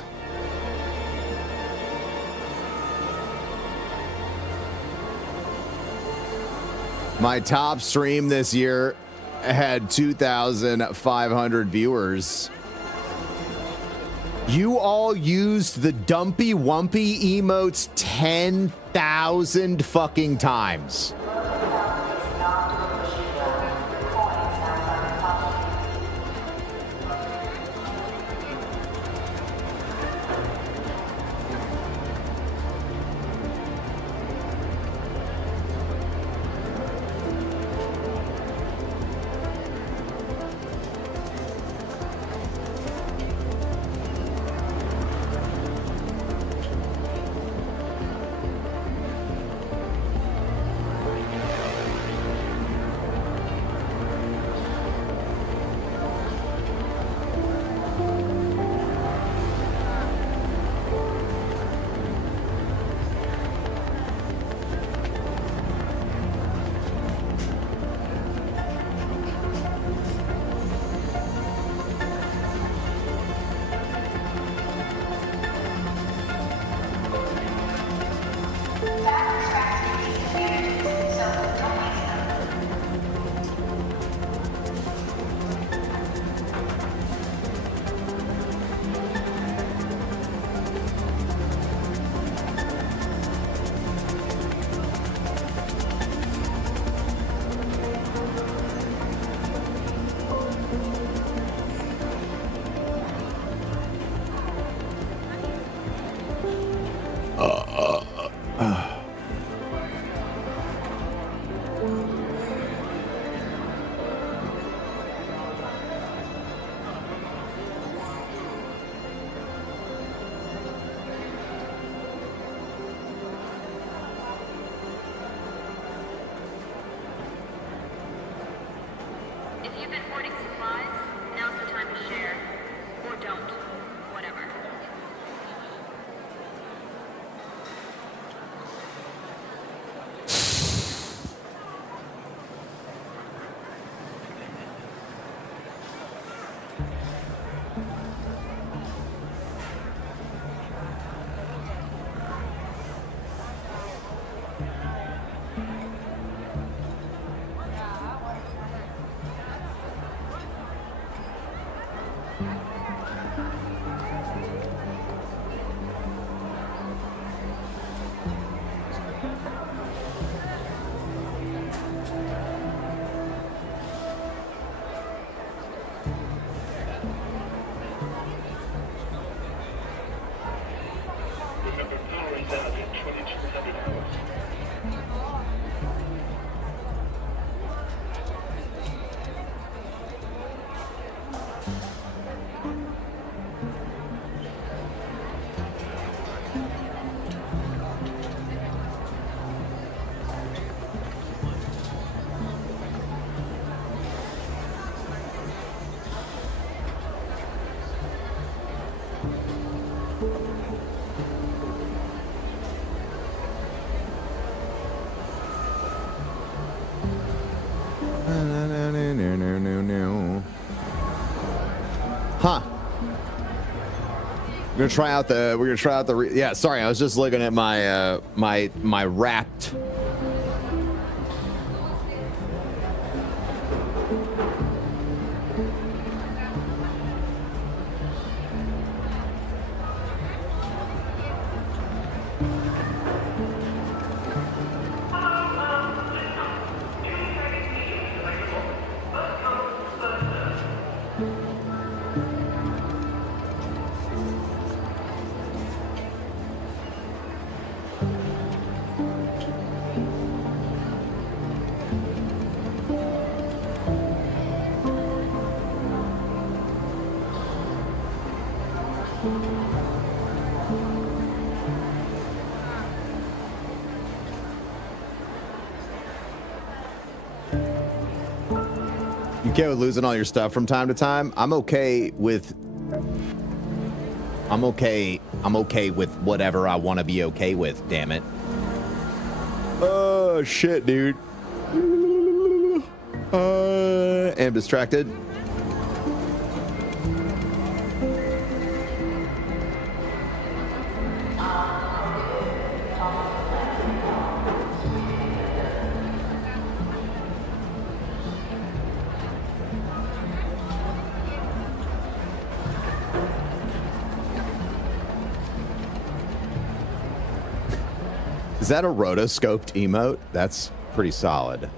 My top stream this year had 2,500 viewers. You all used the Dumpy Wumpy emotes 10,000 fucking times. Huh. We're gonna try out the. Yeah, sorry, I was just looking at my my Wrapped. You okay with losing all your stuff from time to time? I'm okay with whatever I want to be okay with, damn it. Oh shit, dude. Am distracted. Is that a rotoscoped emote? That's pretty solid.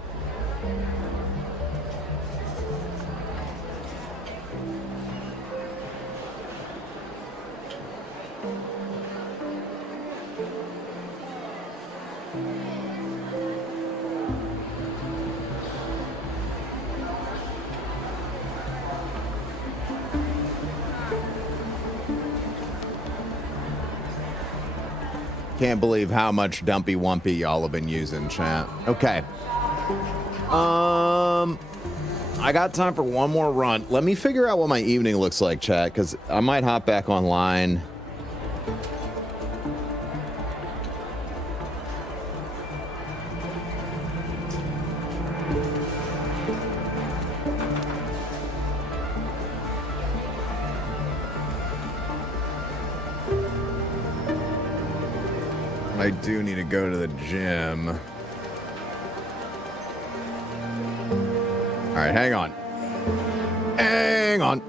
Can't believe how much Dumpy Wumpy y'all have been using, chat. Okay. I got time for one more run. Let me figure out what my evening looks like, chat, because I might hop back online. I do need to go to the gym. All right, hang on. Hang on.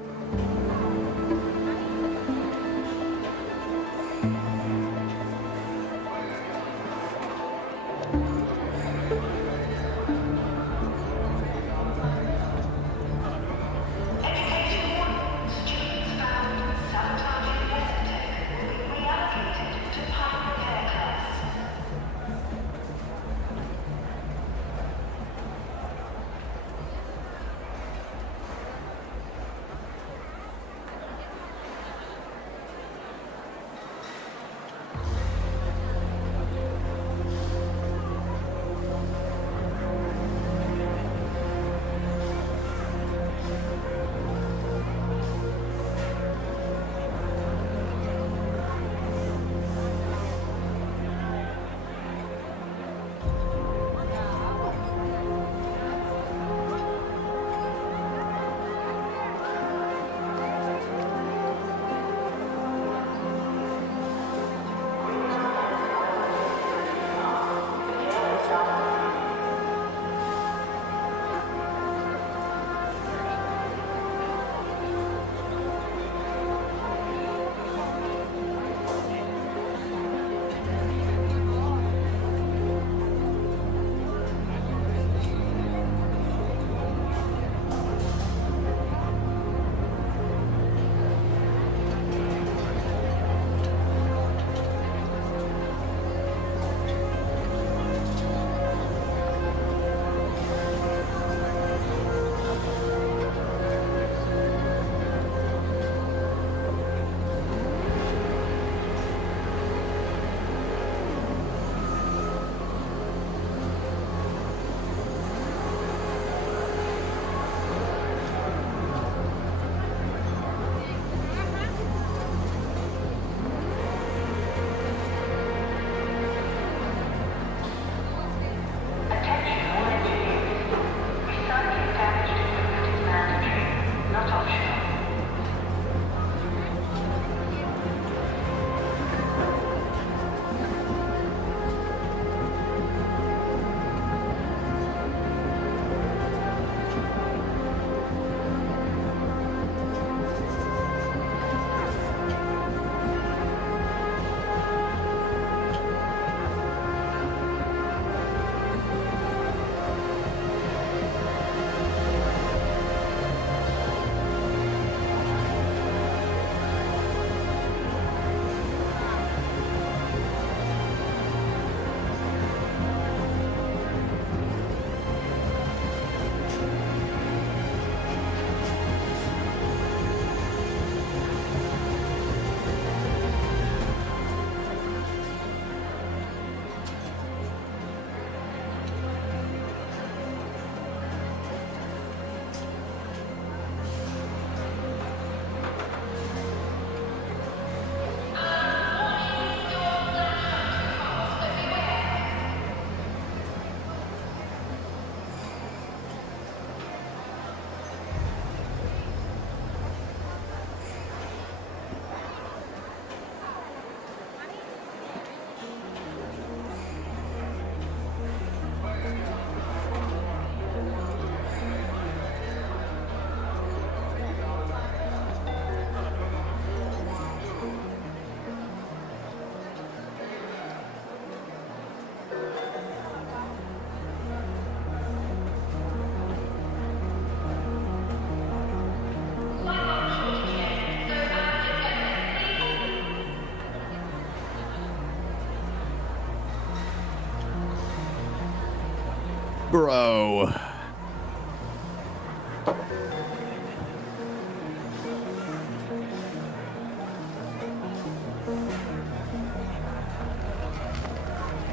grow.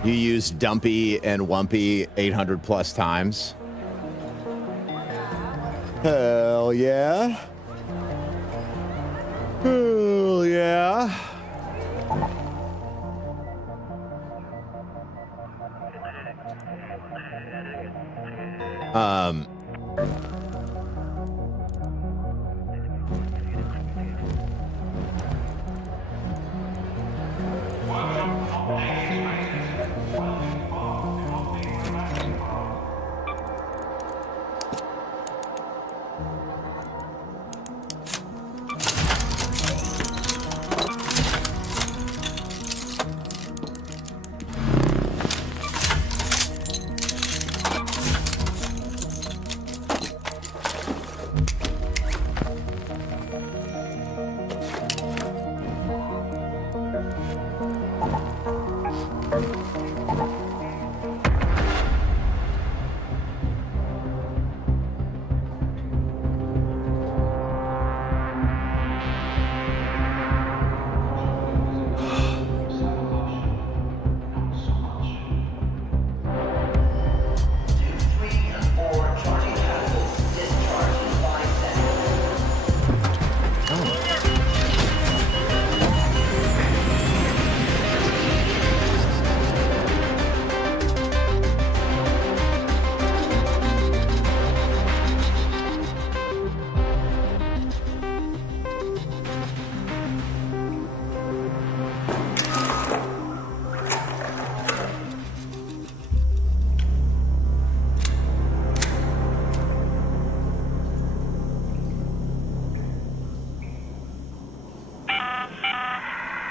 You used Dumpy and Wumpy 800 plus times. Hell yeah. Hell yeah.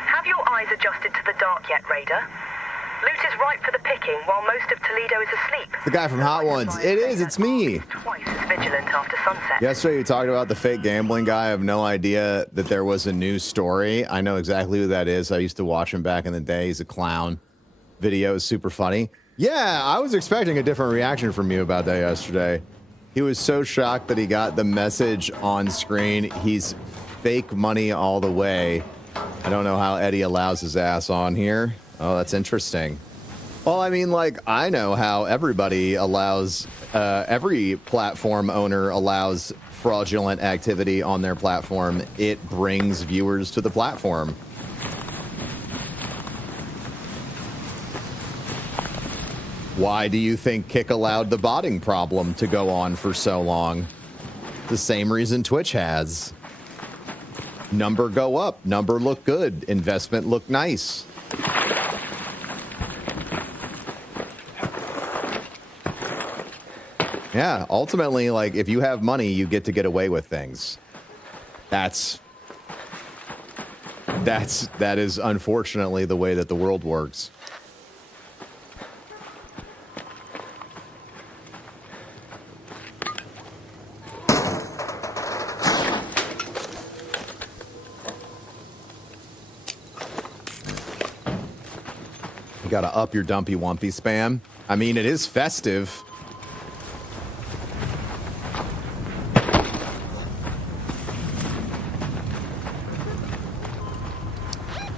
Have your eyes adjusted to the dark yet, Raider? Loot is ripe for the picking while most of Toledo is asleep. The guy from Hot Ones. It is. It's me. Twice as vigilant after sunset. Yesterday you talked about the fake gambling guy. I have no idea that there was a new story. I know exactly who that is. I used to watch him back in the day. He's a clown. Video is super funny. Yeah, I was expecting a different reaction from you about that yesterday. He was so shocked that he got the message on screen. He's fake money all the way. I don't know how Eddie allows his ass on here. Oh, that's interesting. Well, I mean, like, I know how everybody allows, every platform owner allows fraudulent activity on their platform. It brings viewers to the platform. Why do you think Kick allowed the botting problem to go on for so long? The same reason Twitch has. Number go up, number look good, investment look nice. Yeah, ultimately, like, if you have money, you get to get away with things. That is unfortunately the way that the world works. You gotta up your Dumpy Wumpy spam. I mean, it is festive.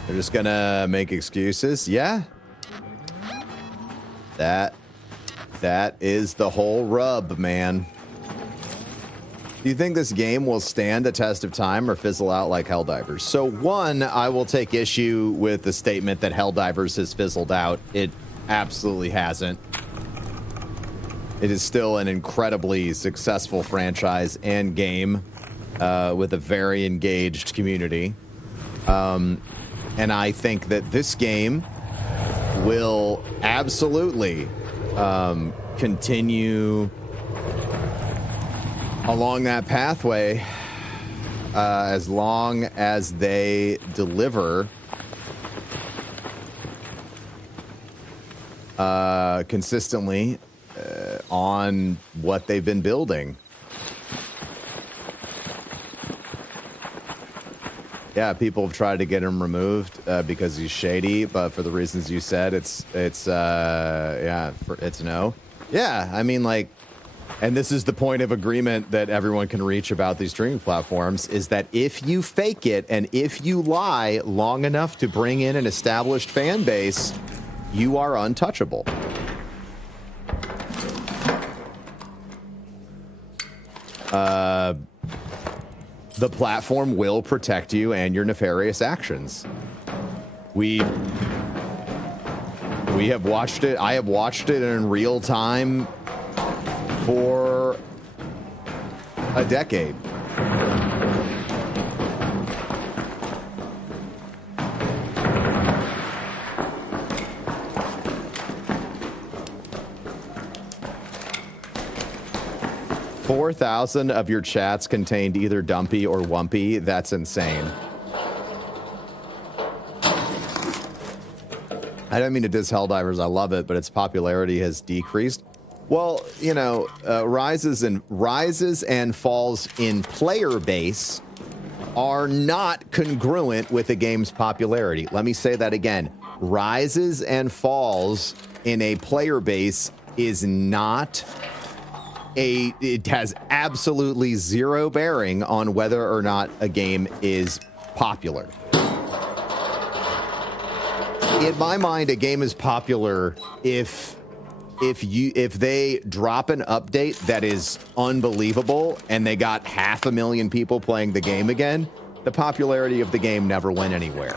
They're just gonna make excuses. Yeah. That is the whole rub, man. Do you think this game will stand the test of time or fizzle out like Helldivers? So one, I will take issue with the statement that Helldivers has fizzled out. It absolutely hasn't. It is still an incredibly successful franchise and game with a very engaged community. And I think that this game will absolutely continue along that pathway as long as they deliver consistently on what they've been building. Yeah, people have tried to get him removed because he's shady, but for the reasons you said, it's no. Yeah, I mean, like, and this is the point of agreement that everyone can reach about these streaming platforms, is that if you fake it and if you lie long enough to bring in an established fan base, you are untouchable. The platform will protect you and your nefarious actions. We have watched it. I have watched it in real time for a decade. $4,000 of your chats contained either dumpy or wumpy. That's insane. I don't mean to diss Helldivers. I love it, but its popularity has decreased. Well, you know, rises and falls in player base are not congruent with a game's popularity. Let me say that again. Rises and falls in a player base is not it has absolutely zero bearing on whether or not a game is popular. In my mind, a game is popular if they drop an update that is unbelievable and they got 500,000 people playing the game again, the popularity of the game never went anywhere.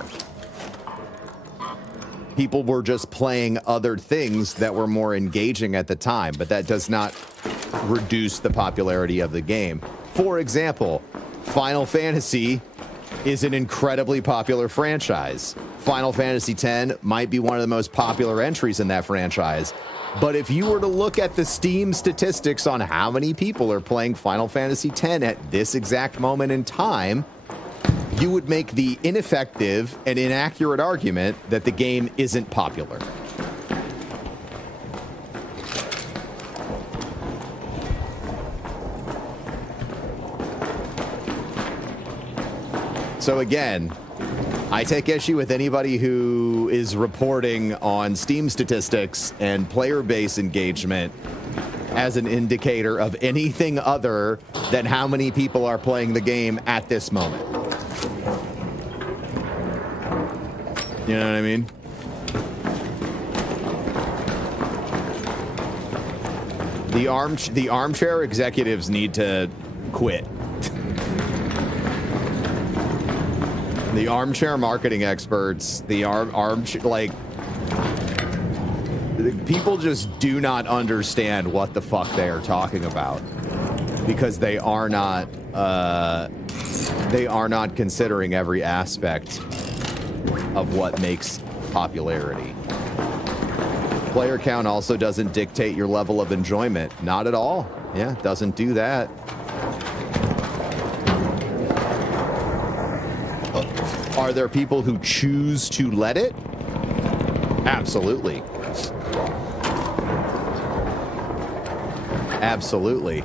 People were just playing other things that were more engaging at the time, but that does not reduce the popularity of the game. For example, Final Fantasy is an incredibly popular franchise. Final Fantasy X might be one of the most popular entries in that franchise. But if you were to look at the Steam statistics on how many people are playing Final Fantasy X at this exact moment in time, you would make the ineffective and inaccurate argument that the game isn't popular. So again, I take issue with anybody who is reporting on Steam statistics and player base engagement as an indicator of anything other than how many people are playing the game at this moment. You know what I mean? The armchair executives need to quit. The armchair marketing experts, the armchair, like, people just do not understand what the fuck they are talking about because they are not considering every aspect of what makes popularity. Player count also doesn't dictate your level of enjoyment. Not at all. Yeah, doesn't do that. Are there people who choose to let it? Absolutely. Absolutely.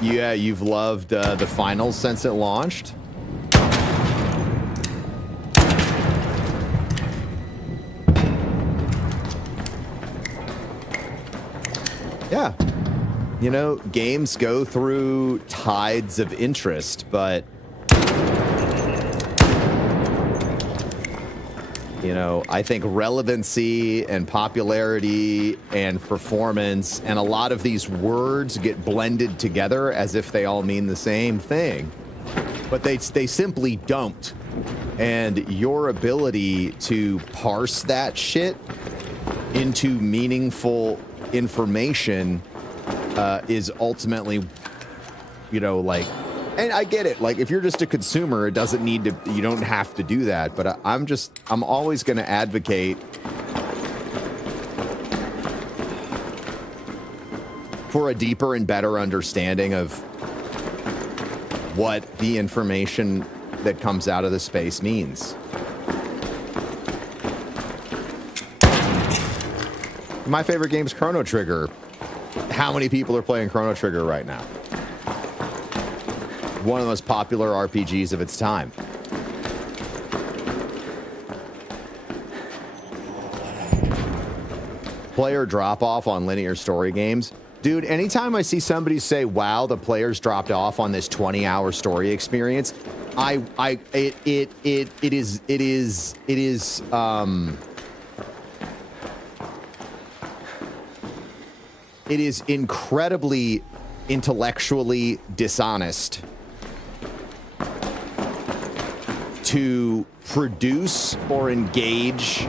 Yeah, you've loved the finals since it launched. Yeah. You know, games go through tides of interest, but you know, I think relevancy and popularity and performance and a lot of these words get blended together as if they all mean the same thing, but they simply don't. And your ability to parse that shit into meaningful information is ultimately, you know, like And I get it. Like, if you're just a consumer, it doesn't need to, you don't have to do that. But I'm always going to advocate for a deeper and better understanding of what the information that comes out of the space means. My favorite game is Chrono Trigger. How many people are playing Chrono Trigger right now? One of the most popular RPGs of its time. Player drop-off on linear story games. Dude, anytime I see somebody say, wow, the players dropped off on this 20-hour story experience, it is incredibly intellectually dishonest to produce or engage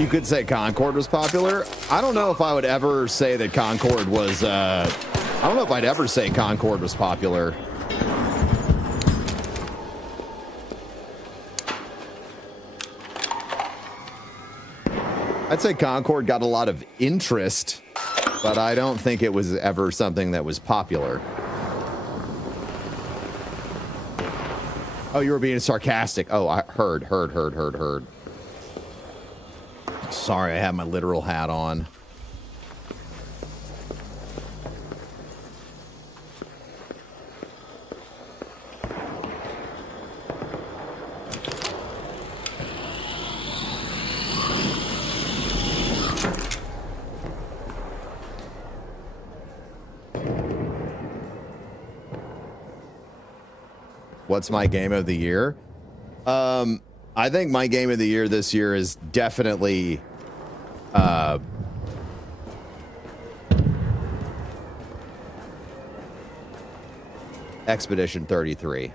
You could say Concord was popular. I don't know if I would ever say that Concord was, I don't know if I'd ever say Concord was popular. I'd say Concord got a lot of interest, but I don't think it was ever something that was popular. Oh, you were being sarcastic. Oh, I heard. Sorry, I have my literal hat on. What's my game of the year? I think my game of the year this year is definitely Expedition 33.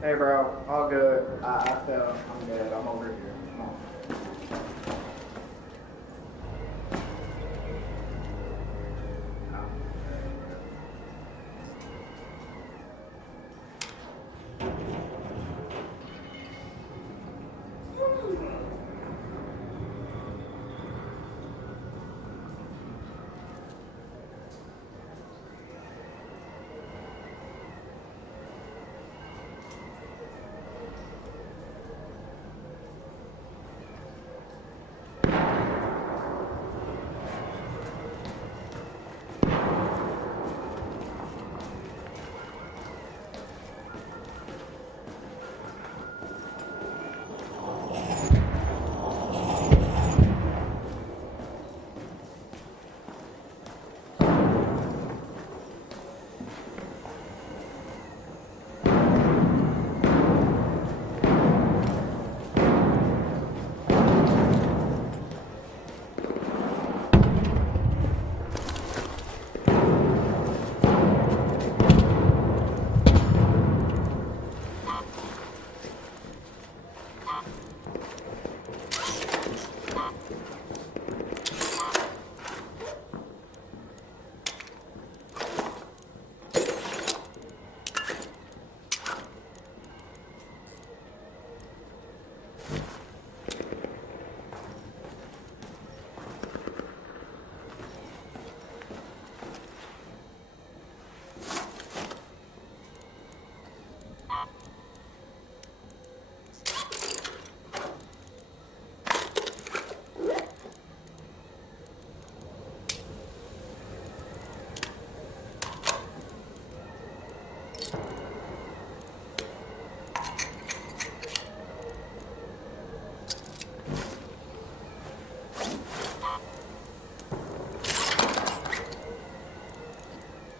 Hey, bro, all good. I fell. I'm dead. I'm over here. Come on.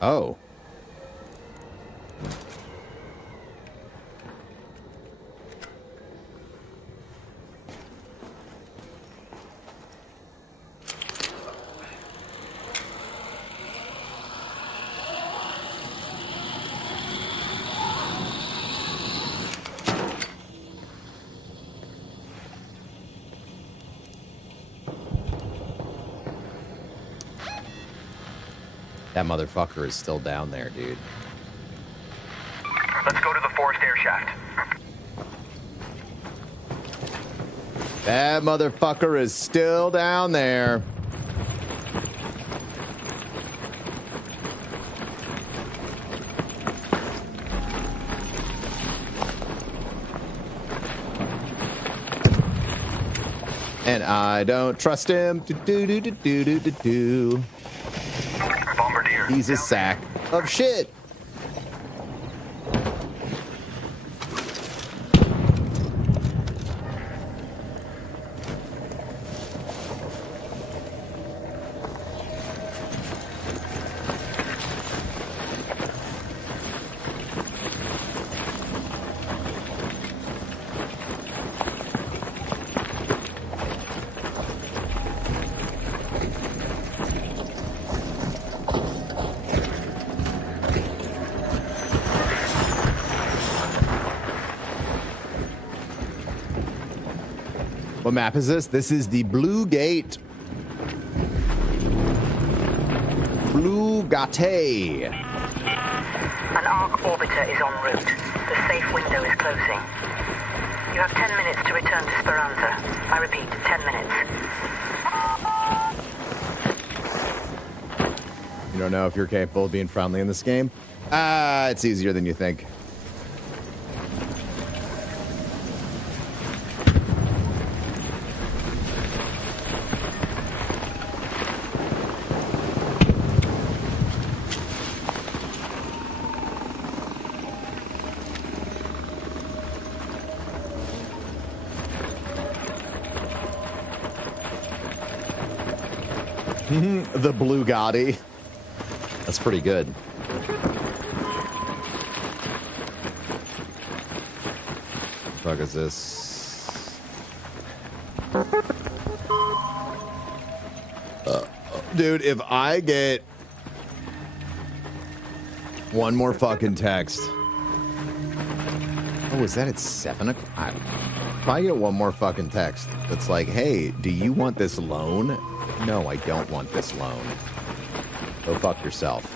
Oh. That motherfucker is still down there, dude. Let's go to the forest air shaft. That motherfucker is still down there. And I don't trust him. Do. Bombardier. He's a sack of shit. What map is this? This is the Blue Gate. Blue Gate. An ARC orbiter is en route. The safe window is closing. You have 10 minutes to return to Speranza. I repeat, 10 minutes. You don't know if you're capable of being friendly in this game? It's easier than you think. The Blue Gotti. That's pretty good. What the fuck is this? Dude, if I get one more fucking text. Oh, is that at 7 o'clock? If I get one more fucking text that's like, hey, do you want this loan? No, I don't want this loan. Go fuck yourself.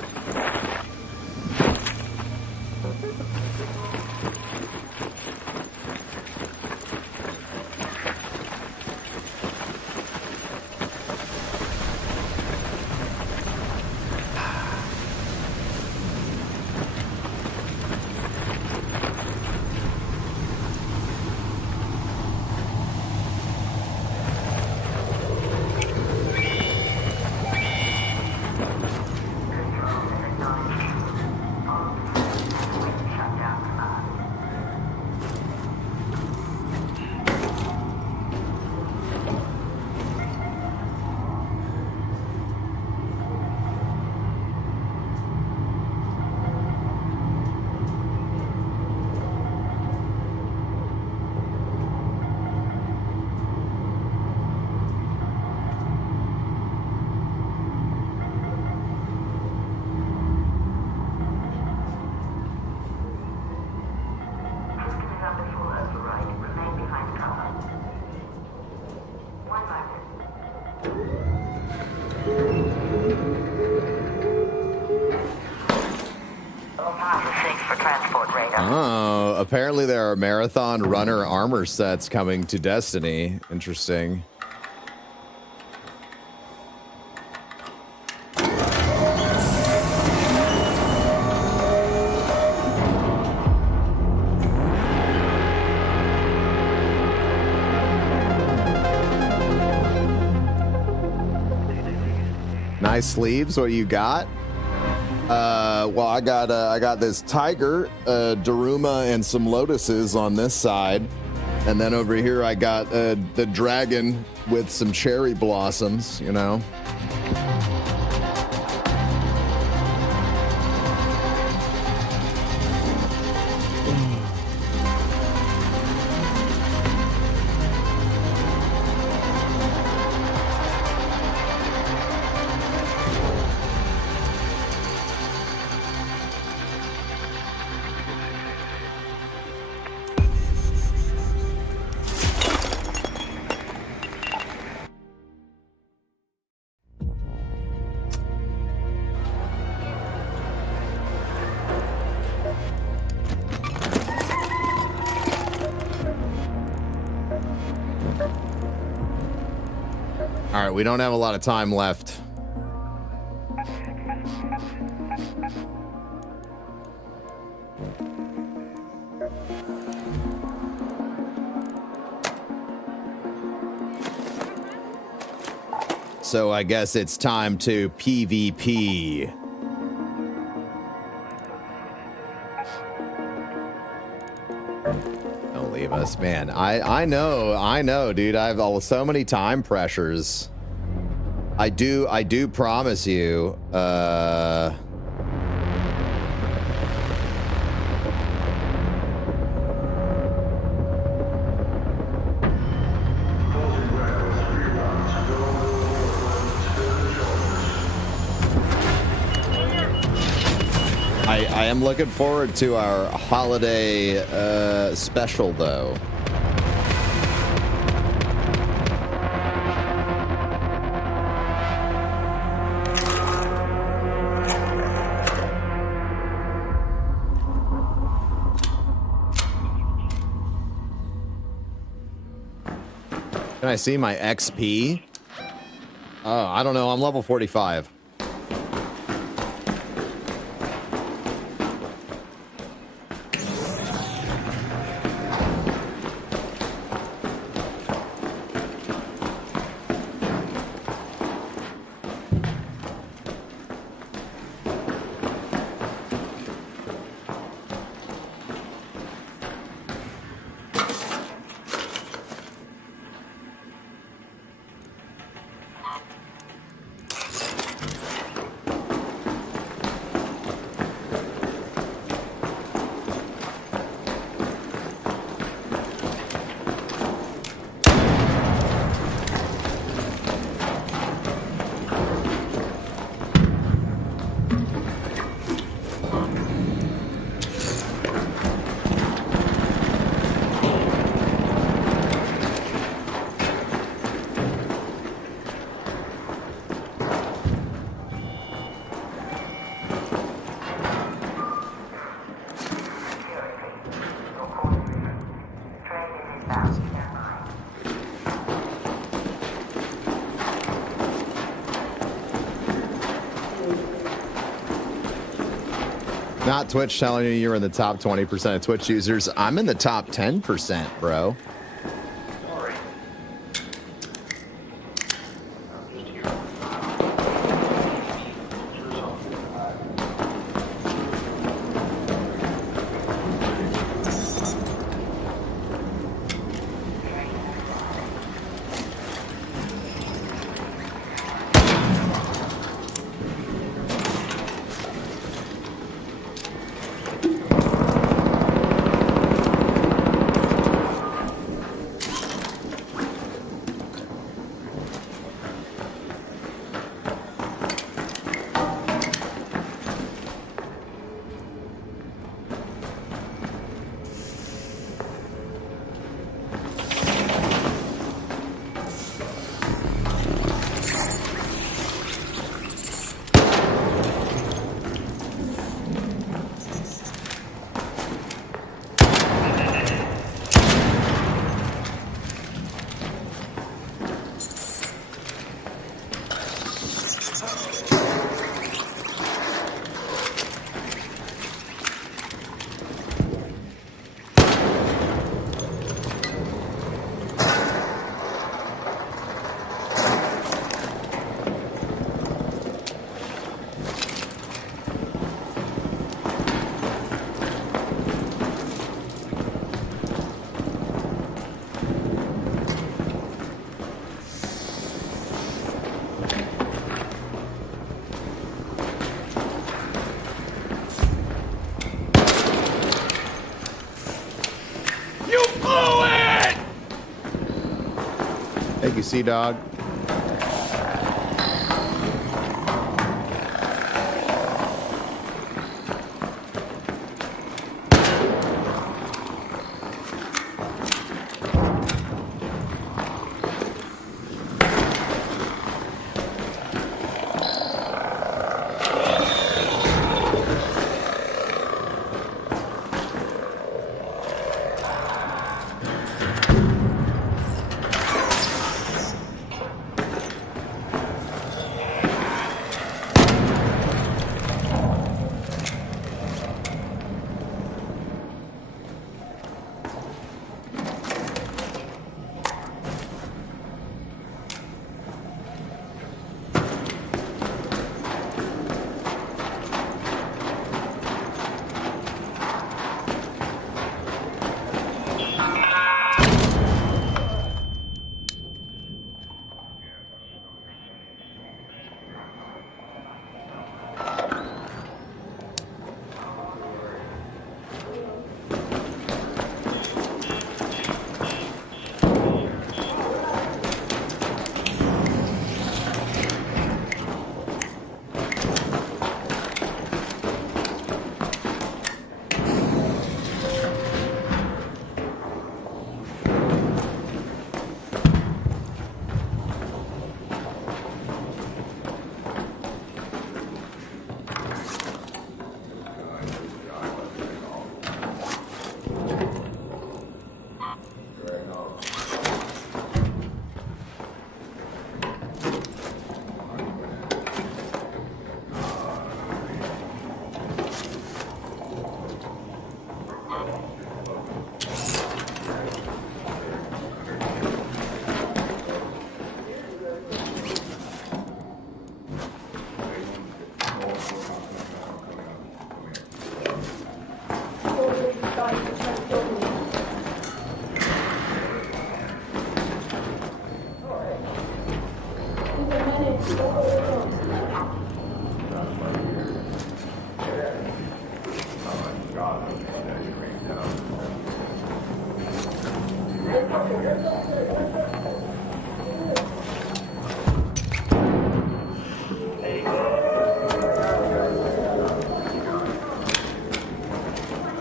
Oh, apparently there are marathon runner armor sets coming to Destiny. Interesting. Nice sleeves. What you got? Well, I got this tiger, Daruma, and some lotuses on this side, and then over here I got the dragon with some cherry blossoms. You know. right, we don't have a lot of time left. So I guess it's time to PvP. Don't leave us, man. I know, dude. I have so many time pressures. I do promise you. I am looking forward to our holiday special, though. Can I see my XP? Oh, I don't know. I'm level 45. Not Twitch telling you you're in the top 20% of Twitch users. I'm in the top 10%, bro. Thank you, Sea Dog.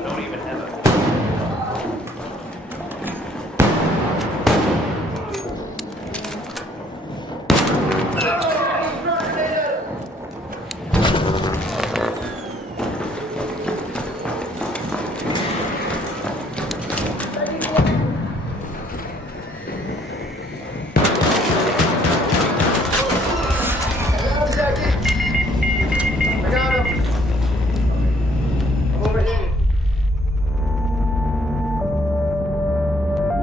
Don't even have a.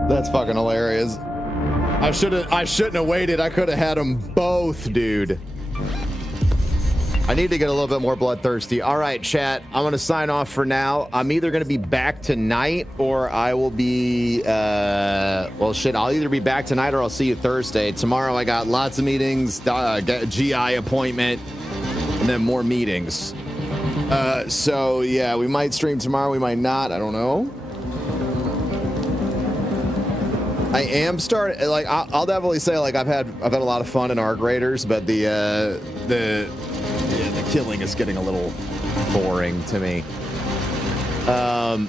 That's fucking hilarious. I shouldn't have waited. I could have had them both, dude. I need to get a little bit more bloodthirsty. All right, chat. I'm going to sign off for now. I'm either going to be back tonight or I will be, well, shit, I'll either be back tonight or I'll see you Thursday. Tomorrow I got lots of meetings, GI appointment, and then more meetings. So yeah, we might stream tomorrow. We might not. I don't know. I am starting, like, I'll definitely say, like, I've had a lot of fun in our graders, but the killing is getting a little boring to me. But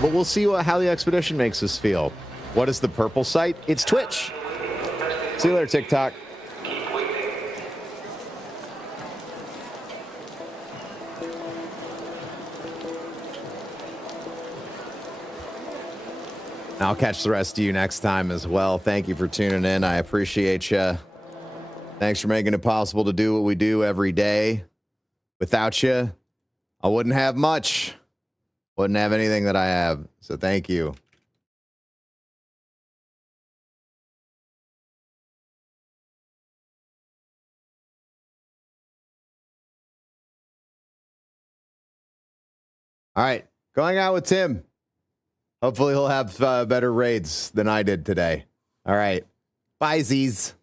we'll see how the expedition makes us feel. What is the purple site? It's Twitch. See you later, TikTok. I'll catch the rest of you next time as well. Thank you for tuning in. I appreciate you. Thanks for making it possible to do what we do every day. Without you, I wouldn't have much. Wouldn't have anything that I have. So thank you. All right. Going out with Tim. Hopefully he'll have better raids than I did today. All right. Bye, Z's.